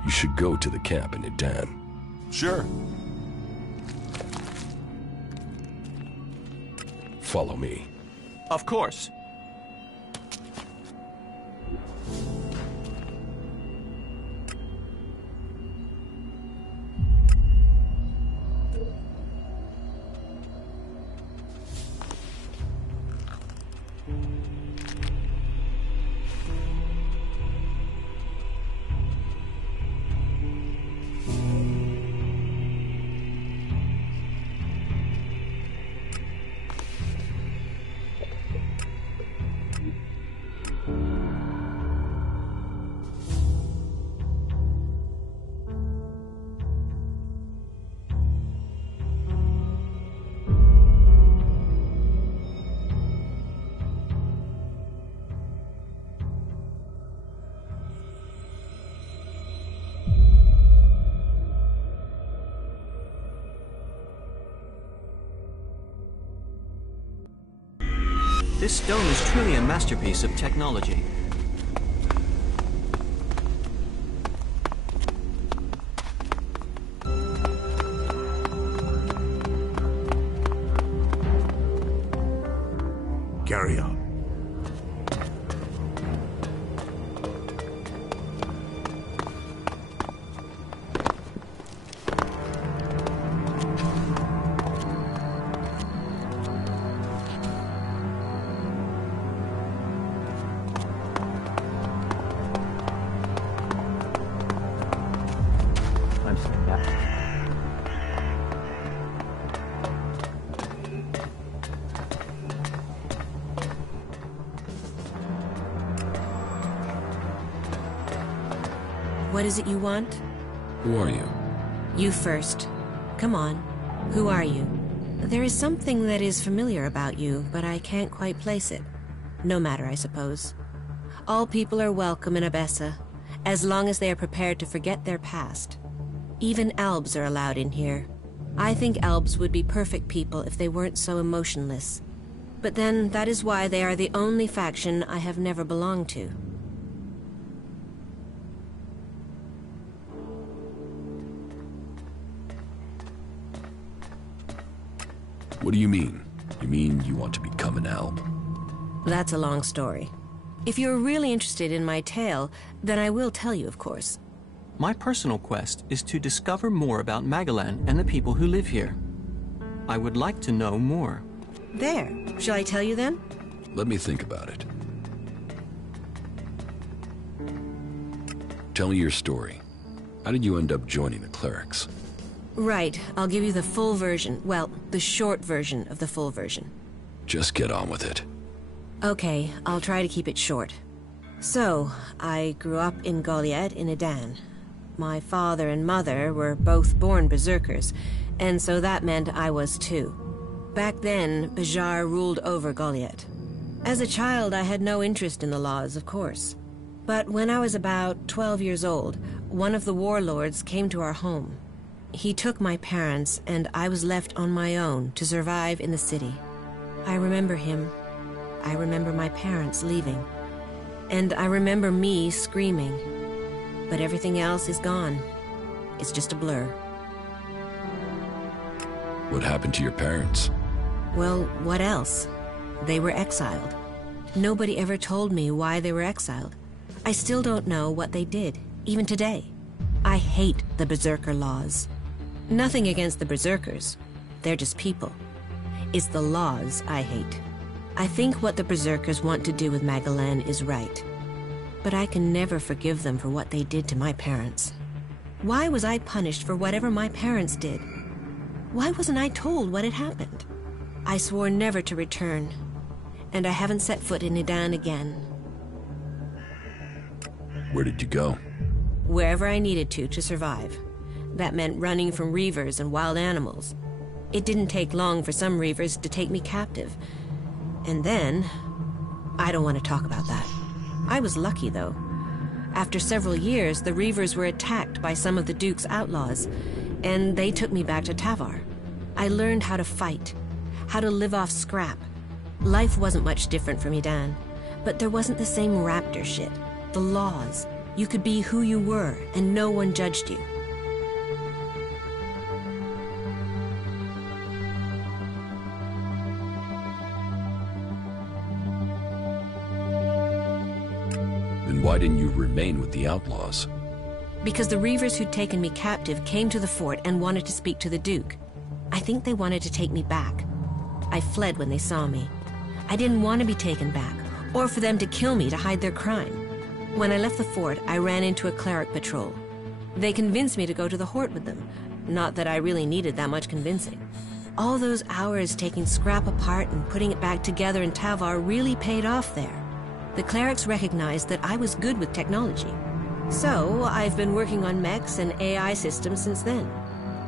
You should go to the camp in Idan. Sure. Follow me. Of course. This stone is truly a masterpiece of technology. Carry on. What is it you want? Who are you? You first. Come on. Who are you? There is something that is familiar about you, but I can't quite place it. No matter, I suppose. All people are welcome in Abessa, as long as they are prepared to forget their past. Even Albs are allowed in here. I think Albs would be perfect people if they weren't so emotionless. But then, that is why they are the only faction I have never belonged to. What do you mean? You mean you want to become an Alb? That's a long story. If you're really interested in my tale, then I will tell you, of course. My personal quest is to discover more about Magalan and the people who live here. I would like to know more. There. Shall I tell you then? Let me think about it. Tell me your story. How did you end up joining the clerics? Right. I'll give you the full version. Well, the short version of the full version. Just get on with it. Okay, I'll try to keep it short. So, I grew up in Goliath in Idan. My father and mother were both born berserkers, and so that meant I was too. Back then, Bajar ruled over Goliath. As a child, I had no interest in the laws, of course. But when I was about 12 years old, one of the warlords came to our home. He took my parents, and I was left on my own to survive in the city. I remember him. I remember my parents leaving. And I remember me screaming. But everything else is gone. It's just a blur. What happened to your parents? Well, what else? They were exiled. Nobody ever told me why they were exiled. I still don't know what they did, even today. I hate the Berserker laws. Nothing against the Berserkers. They're just people. It's the laws I hate. I think what the Berserkers want to do with Magalan is right. But I can never forgive them for what they did to my parents. Why was I punished for whatever my parents did? Why wasn't I told what had happened? I swore never to return, and I haven't set foot in Idan again. Where did you go? Wherever I needed to survive. That meant running from reavers and wild animals. It didn't take long for some reavers to take me captive. And then... I don't want to talk about that. I was lucky, though. After several years, the reavers were attacked by some of the Duke's outlaws, and they took me back to Tavar. I learned how to fight, how to live off scrap. Life wasn't much different from Idan, but there wasn't the same raptor shit. The laws. You could be who you were, and no one judged you. Then why didn't you remain with the outlaws? Because the Reavers who'd taken me captive came to the fort and wanted to speak to the Duke. I think they wanted to take me back. I fled when they saw me. I didn't want to be taken back, or for them to kill me to hide their crime. When I left the fort, I ran into a cleric patrol. They convinced me to go to the Hort with them. Not that I really needed that much convincing. All those hours taking scrap apart and putting it back together in Tavar really paid off there. The clerics recognized that I was good with technology. So, I've been working on mechs and AI systems since then.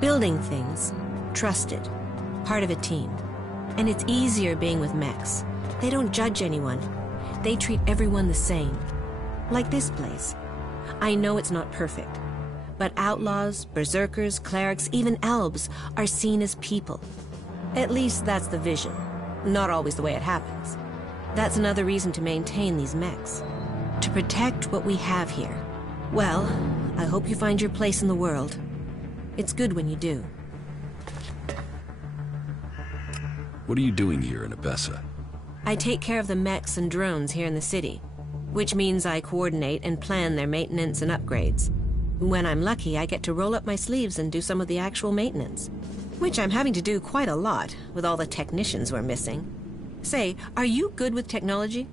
Building things. Trusted. Part of a team. And it's easier being with mechs. They don't judge anyone. They treat everyone the same. Like this place. I know it's not perfect. But outlaws, berserkers, clerics, even elves are seen as people. At least that's the vision. Not always the way it happens. That's another reason to maintain these mechs. To protect what we have here. Well, I hope you find your place in the world. It's good when you do. What are you doing here in Abessa? I take care of the mechs and drones here in the city, which means I coordinate and plan their maintenance and upgrades. When I'm lucky, I get to roll up my sleeves and do some of the actual maintenance, which I'm having to do quite a lot with all the technicians we're missing. Say, are you good with technology?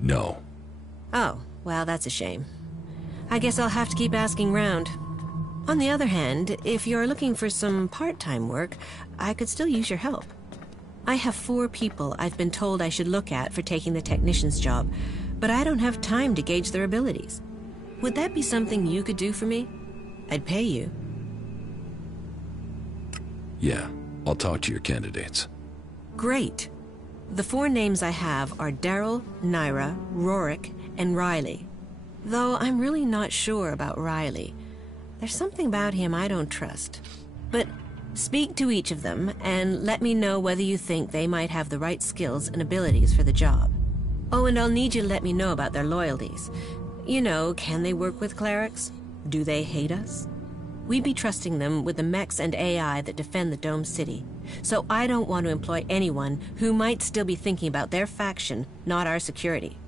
No. Oh, well, that's a shame. I guess I'll have to keep asking round. On the other hand, if you're looking for some part-time work, I could still use your help. I have 4 people I've been told I should look at for taking the technician's job, but I don't have time to gauge their abilities. Would that be something you could do for me? I'd pay you. Yeah, I'll talk to your candidates. Great. The 4 names I have are Daryl, Naira, Rorik, and Riley. Though I'm really not sure about Riley. There's something about him I don't trust. But speak to each of them and let me know whether you think they might have the right skills and abilities for the job. Oh, and I'll need you to let me know about their loyalties. You know, can they work with clerics? Do they hate us? We'd be trusting them with the mechs and AI that defend the Dome City. So I don't want to employ anyone who might still be thinking about their faction, not our security.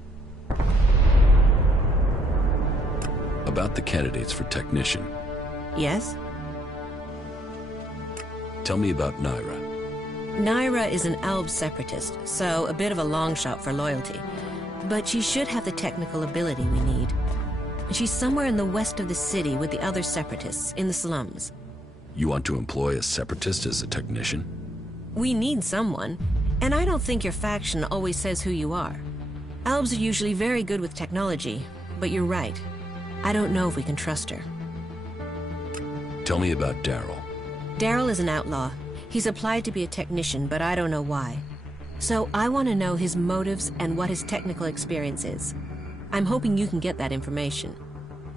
About the candidates for technician. Yes? Tell me about Naira. Naira is an Elb separatist, so a bit of a long shot for loyalty. But she should have the technical ability we need. She's somewhere in the west of the city with the other separatists, in the slums. You want to employ a separatist as a technician? We need someone, and I don't think your faction always says who you are. Elves are usually very good with technology, but you're right. I don't know if we can trust her. Tell me about Daryl. Daryl is an outlaw. He's applied to be a technician, but I don't know why. So I want to know his motives and what his technical experience is. I'm hoping you can get that information.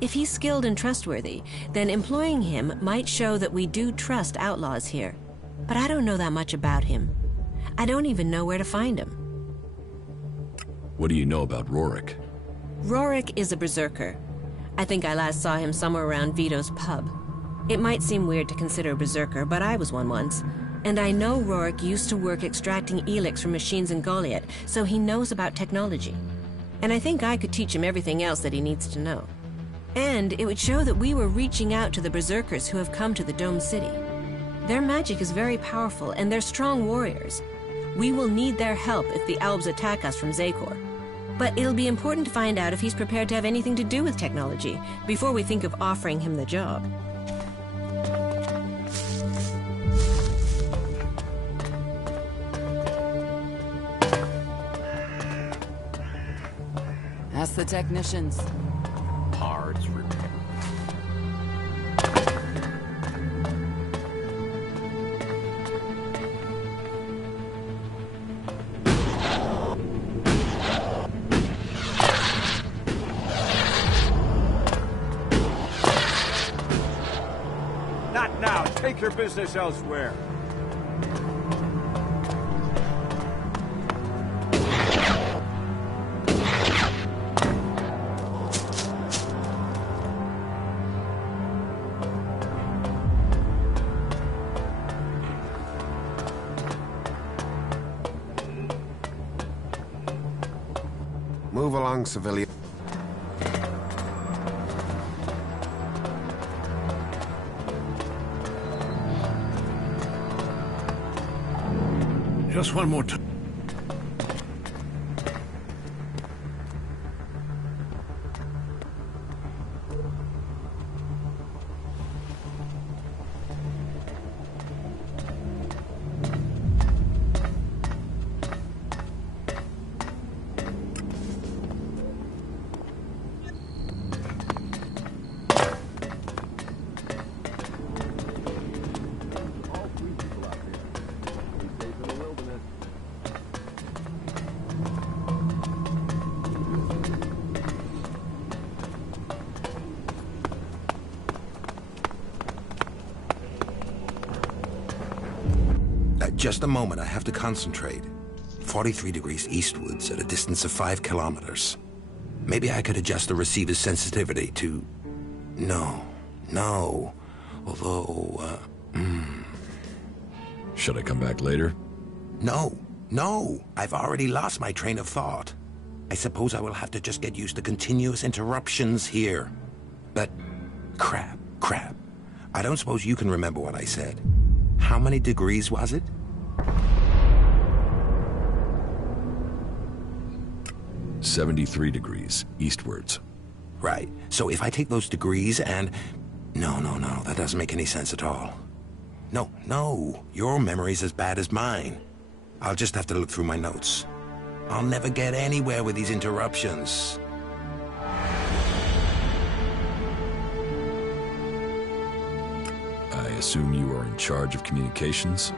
If he's skilled and trustworthy, then employing him might show that we do trust outlaws here. But I don't know that much about him. I don't even know where to find him. What do you know about Rorik? Rorik is a berserker. I think I last saw him somewhere around Vito's pub. It might seem weird to consider a berserker, but I was one once. And I know Rorik used to work extracting Elex from machines in Goliath, so he knows about technology. And I think I could teach him everything else that he needs to know. And it would show that we were reaching out to the berserkers who have come to the Dome City. Their magic is very powerful, and they're strong warriors. We will need their help if the Elves attack us from Zakor. But it'll be important to find out if he's prepared to have anything to do with technology before we think of offering him the job. Ask the technicians. Parts repair. Not now. Take your business elsewhere. Move along, civilian. Just one more time. Just a moment, I have to concentrate. 43 degrees eastwards at a distance of 5 kilometers. Maybe I could adjust the receiver's sensitivity to... No. Although, Should I come back later? No. I've already lost my train of thought. I suppose I will have to just get used to continuous interruptions here. But, crap. I don't suppose you can remember what I said. How many degrees was it? "73 degrees eastwards." Right. So if I take those degrees and... No. That doesn't make any sense at all. No. Your memory's as bad as mine. I'll just have to look through my notes. I'll never get anywhere with these interruptions. I assume you are in charge of communications?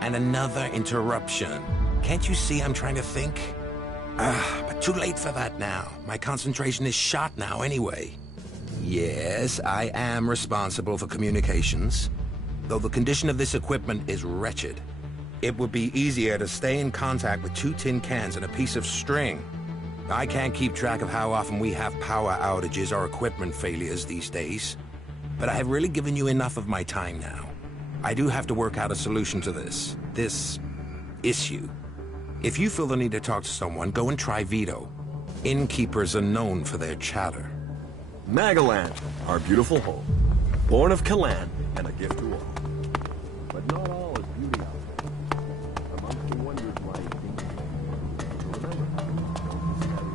And another interruption. Can't you see I'm trying to think? But too late for that now. My concentration is shot now anyway. Yes, I am responsible for communications. Though the condition of this equipment is wretched. It would be easier to stay in contact with 2 tin cans and a piece of string. I can't keep track of how often we have power outages or equipment failures these days. But I have really given you enough of my time now. I do have to work out a solution to this issue. If you feel the need to talk to someone, go and try Vito. Innkeepers are known for their chatter. Magalan, our beautiful home. Born of Kalan, and a gift to all. But not all is beauty out there. Amongst the wonders lies danger. So remember, don't be scary.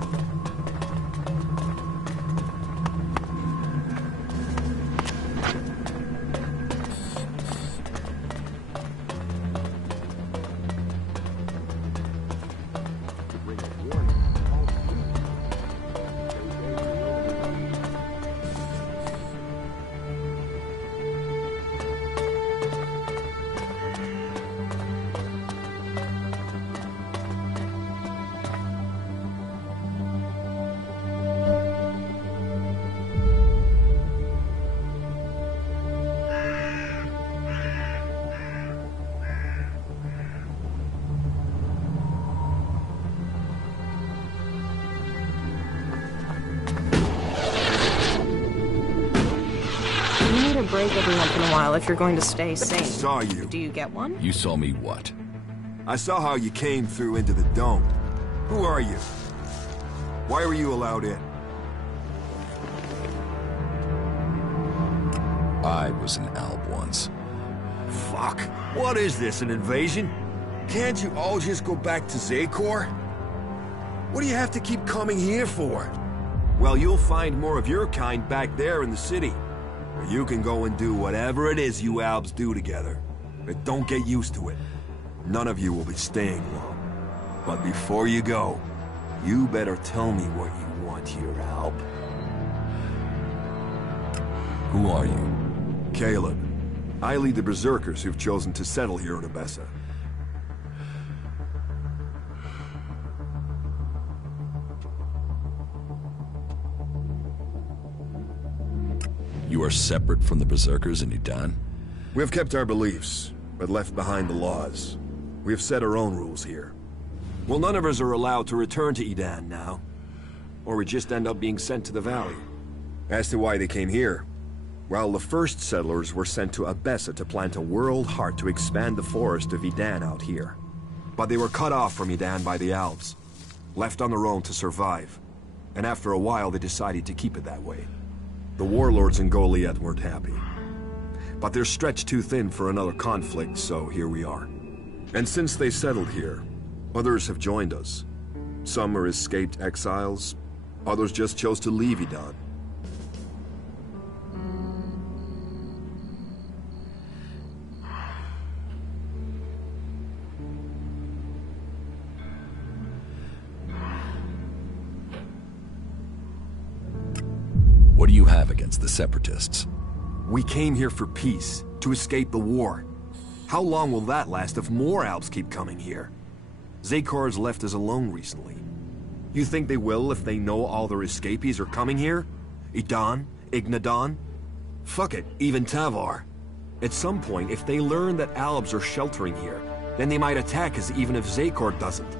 Break every once in a while if you're going to stay sane. I saw you. Do you get one? You saw me what? I saw how you came through into the dome. Who are you? Why were you allowed in? I was an Alb once. Fuck. What is this, an invasion? Can't you all just go back to Zakor? What do you have to keep coming here for? Well, you'll find more of your kind back there in the city. Where you can go and do whatever it is you Albs do together. But don't get used to it. None of you will be staying long. But before you go, you better tell me what you want here, Alb. Who are you? Caleb. I lead the Berserkers who've chosen to settle here in Abessa. You are separate from the Berserkers in Idan? We have kept our beliefs, but left behind the laws. We have set our own rules here. Well, none of us are allowed to return to Idan now. Or we just end up being sent to the valley. As to why they came here, well, the first settlers were sent to Abessa to plant a world heart to expand the forest of Idan out here. But they were cut off from Idan by the Alps, left on their own to survive. and after a while they decided to keep it that way. The warlords in Goliath weren't happy. But they're stretched too thin for another conflict, so here we are. And since they settled here, others have joined us. Some are escaped exiles, others just chose to leave Idan. What do you have against the Separatists? We came here for peace, to escape the war. How long will that last if more Alps keep coming here? Zakor's left us alone recently. You think they will if they know all their escapees are coming here? Idan? Ignadon? Fuck it, even Tavar. At some point, if they learn that Albs are sheltering here, then they might attack us even if Zakor doesn't.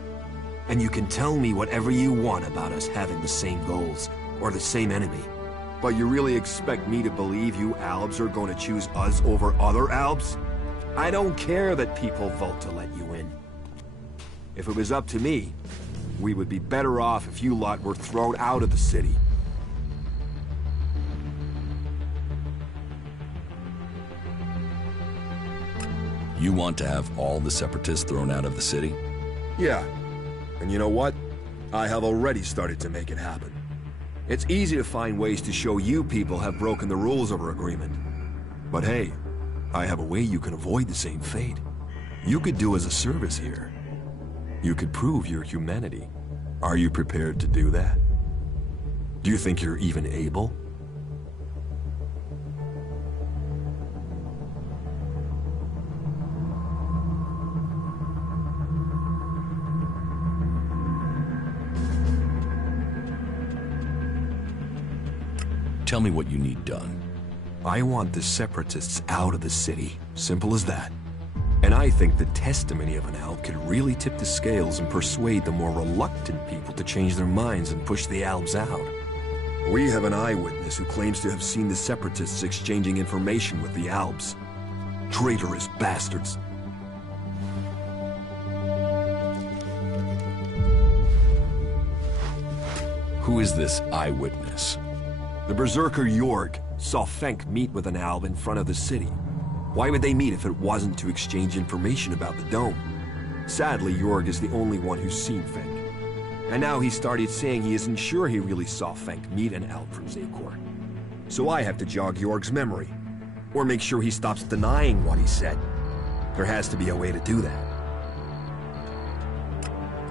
And you can tell me whatever you want about us having the same goals, or the same enemy. But you really expect me to believe you Albs are going to choose us over other Albs? I don't care that people vote to let you in. If it was up to me, we would be better off if you lot were thrown out of the city. You want to have all the Separatists thrown out of the city? Yeah. And you know what? I have already started to make it happen. It's easy to find ways to show you people have broken the rules of our agreement. But hey, I have a way you can avoid the same fate. You could do us a service here. You could prove your humanity. Are you prepared to do that? Do you think you're even able? Tell me what you need done. I want the Separatists out of the city. Simple as that. And I think the testimony of an Alb could really tip the scales and persuade the more reluctant people to change their minds and push the Albs out. We have an eyewitness who claims to have seen the Separatists exchanging information with the Albs. Traitorous bastards. Who is this eyewitness? The Berserker Jorg saw Fenk meet with an Alb in front of the city. Why would they meet if it wasn't to exchange information about the dome? Sadly, Jorg is the only one who's seen Fenk. And now he started saying he isn't sure he really saw Fenk meet an Alb from Zakor. So I have to jog Jorg's memory. Or make sure he stops denying what he said. There has to be a way to do that.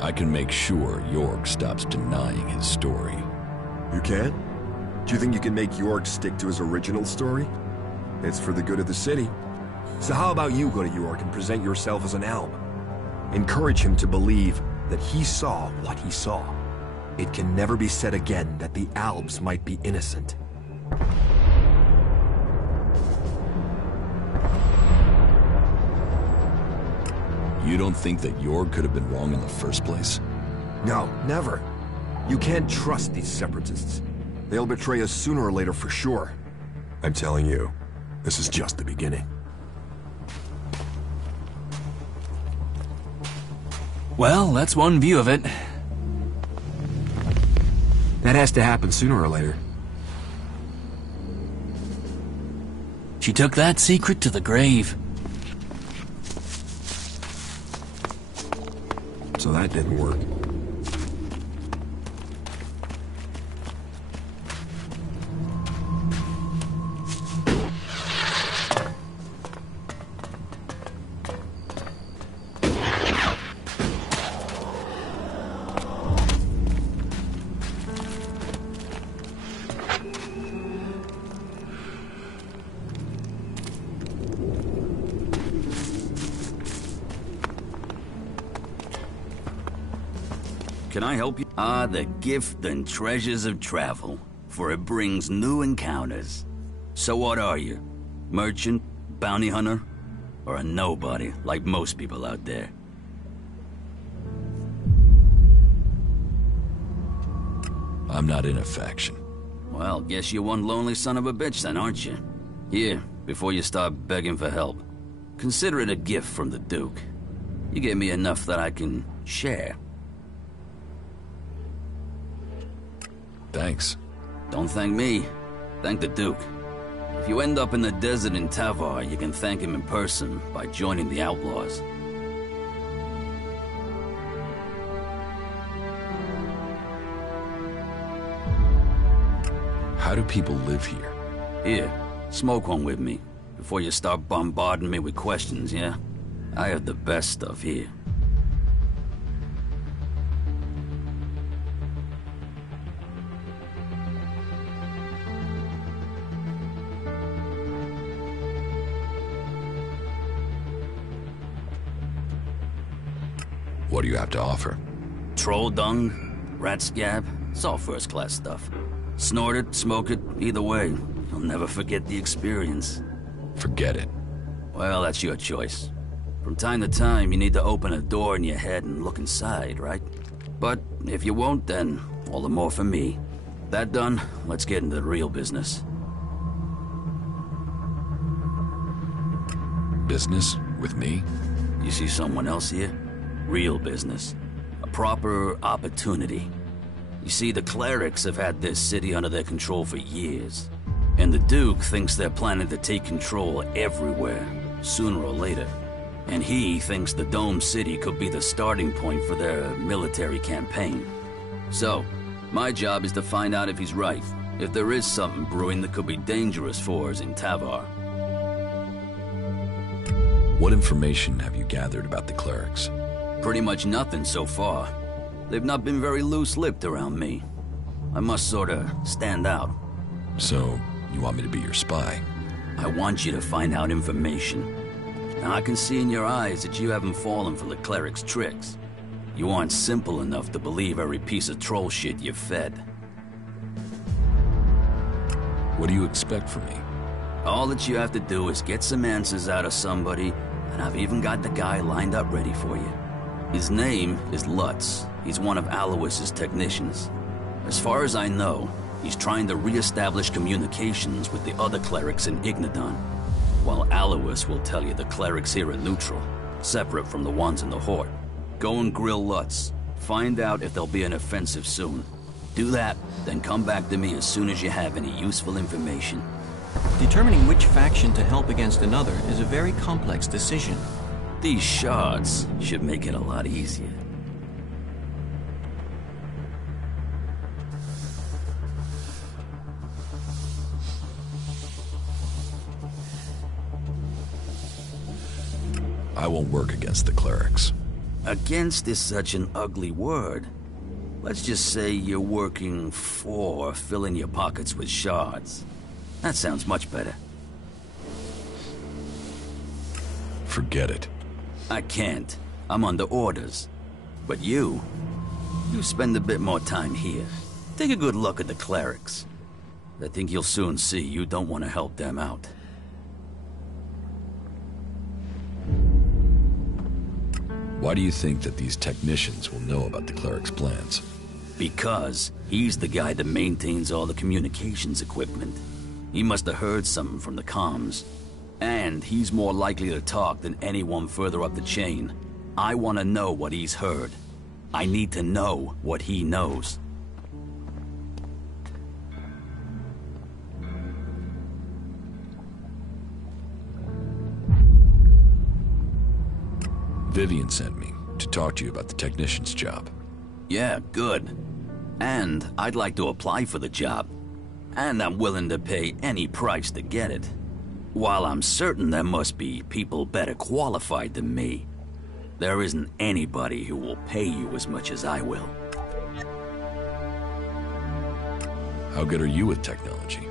I can make sure Jorg stops denying his story. You can? Do you think you can make Jorg stick to his original story? It's for the good of the city. So how about you go to Jorg and present yourself as an Alb? Encourage him to believe that he saw what he saw. It can never be said again that the Albs might be innocent. You don't think that Jorg could have been wrong in the first place? No, never. You can't trust these Separatists. They'll betray us sooner or later for sure. I'm telling you, this is just the beginning. Well, that's one view of it. That has to happen sooner or later. She took that secret to the grave. So that didn't work. Can I help you? Ah, the gift and treasures of travel, for it brings new encounters. So what are you? Merchant? Bounty hunter? Or a nobody, like most people out there? I'm not in a faction. Well, guess you're one lonely son of a bitch then, aren't you? Here, before you start begging for help, consider it a gift from the Duke. You gave me enough that I can share. Thanks. Don't thank me. Thank the Duke. If you end up in the desert in Tavar, you can thank him in person by joining the Outlaws. How do people live here? Here, smoke one with me, before you start bombarding me with questions, yeah? I have the best stuff here. What do you have to offer? Troll dung, rat scab, it's all first-class stuff. Snort it, smoke it, either way, you'll never forget the experience. Forget it. Well, that's your choice. From time to time, you need to open a door in your head and look inside, right? But if you won't, then all the more for me. That done, let's get into the real business. Business? With me? You see someone else here? Real business. A proper opportunity. You see, the clerics have had this city under their control for years. And the Duke thinks they're planning to take control everywhere, sooner or later. And he thinks the Dome City could be the starting point for their military campaign. So, my job is to find out if he's right, if there is something brewing that could be dangerous for us in Tavar. What information have you gathered about the clerics? Pretty much nothing so far. They've not been very loose-lipped around me. I must sorta stand out. So, you want me to be your spy? I want you to find out information. Now, I can see in your eyes that you haven't fallen for the cleric's tricks. You aren't simple enough to believe every piece of troll shit you're fed. What do you expect from me? All that you have to do is get some answers out of somebody, and I've even got the guy lined up ready for you. His name is Lutz. He's one of Alois's technicians. As far as I know, he's trying to re-establish communications with the other clerics in Ignadon, while Alois will tell you the clerics here are neutral, separate from the ones in the Horde. Go and grill Lutz. Find out if there'll be an offensive soon. Do that, then come back to me as soon as you have any useful information. Determining which faction to help against another is a very complex decision. These shards should make it a lot easier. I won't work against the clerics. Against is such an ugly word. Let's just say you're working for filling your pockets with shards. That sounds much better. Forget it. I can't. I'm under orders. But you spend a bit more time here. Take a good look at the clerics. I think you'll soon see you don't want to help them out. Why do you think that these technicians will know about the cleric's plans? Because he's the guy that maintains all the communications equipment. He must have heard something from the comms. And he's more likely to talk than anyone further up the chain. I want to know what he's heard. I need to know what he knows. Vivian sent me to talk to you about the technician's job. Yeah, good. And I'd like to apply for the job. And I'm willing to pay any price to get it. While I'm certain there must be people better qualified than me, there isn't anybody who will pay you as much as I will. How good are you with technology?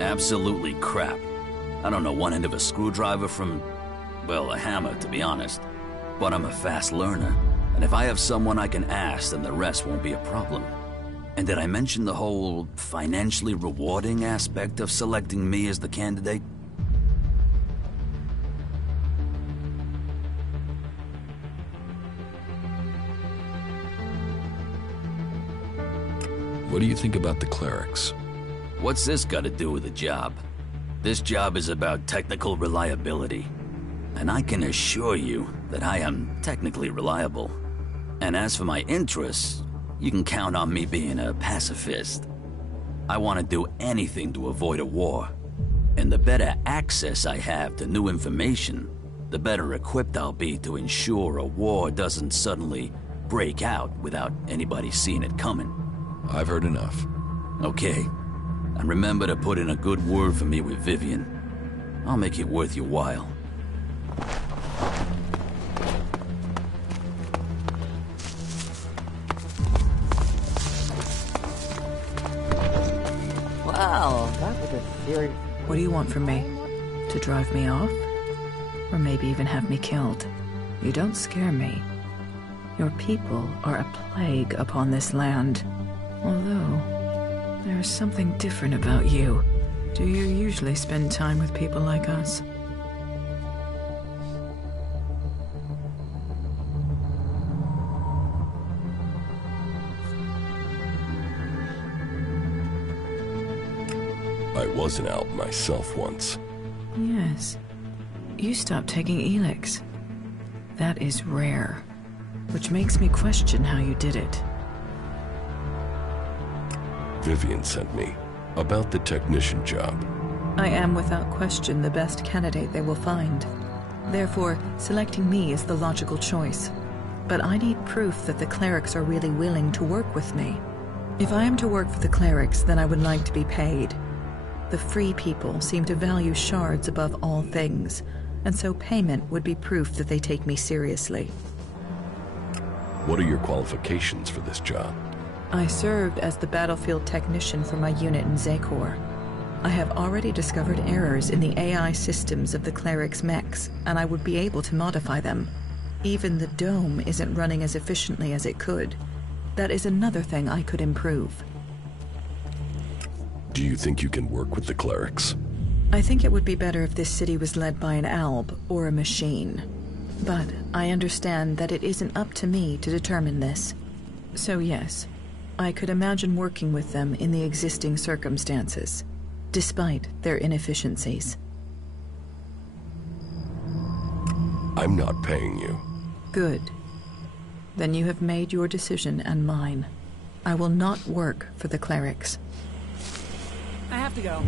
Absolutely crap. I don't know one end of a screwdriver from, well, a hammer, to be honest. But I'm a fast learner, and if I have someone I can ask, then the rest won't be a problem. And did I mention the whole financially rewarding aspect of selecting me as the candidate? What do you think about the clerics? What's this got to do with the job? This job is about technical reliability. And I can assure you that I am technically reliable. And as for my interests, you can count on me being a pacifist. I want to do anything to avoid a war. And the better access I have to new information, the better equipped I'll be to ensure a war doesn't suddenly break out without anybody seeing it coming. I've heard enough. Okay. And remember to put in a good word for me with Vivian. I'll make it worth your while. Wow, that was a serious... What do you want from me? To drive me off? Or maybe even have me killed? You don't scare me. Your people are a plague upon this land. Although, there is something different about you. Do you usually spend time with people like us? I was an Alp myself once. Yes. You stopped taking Elex. That is rare. Which makes me question how you did it. Vivian sent me. About the technician job. I am without question the best candidate they will find. Therefore, selecting me is the logical choice. But I need proof that the clerics are really willing to work with me. If I am to work for the clerics, then I would like to be paid. The free people seem to value shards above all things, and so payment would be proof that they take me seriously. What are your qualifications for this job? I served as the battlefield technician for my unit in Zakor. I have already discovered errors in the AI systems of the clerics' mechs, and I would be able to modify them. Even the dome isn't running as efficiently as it could. That is another thing I could improve. Do you think you can work with the clerics? I think it would be better if this city was led by an alb or a machine. But I understand that it isn't up to me to determine this. So yes, I could imagine working with them in the existing circumstances, despite their inefficiencies. I'm not paying you. Good. Then you have made your decision and mine. I will not work for the clerics. I have to go.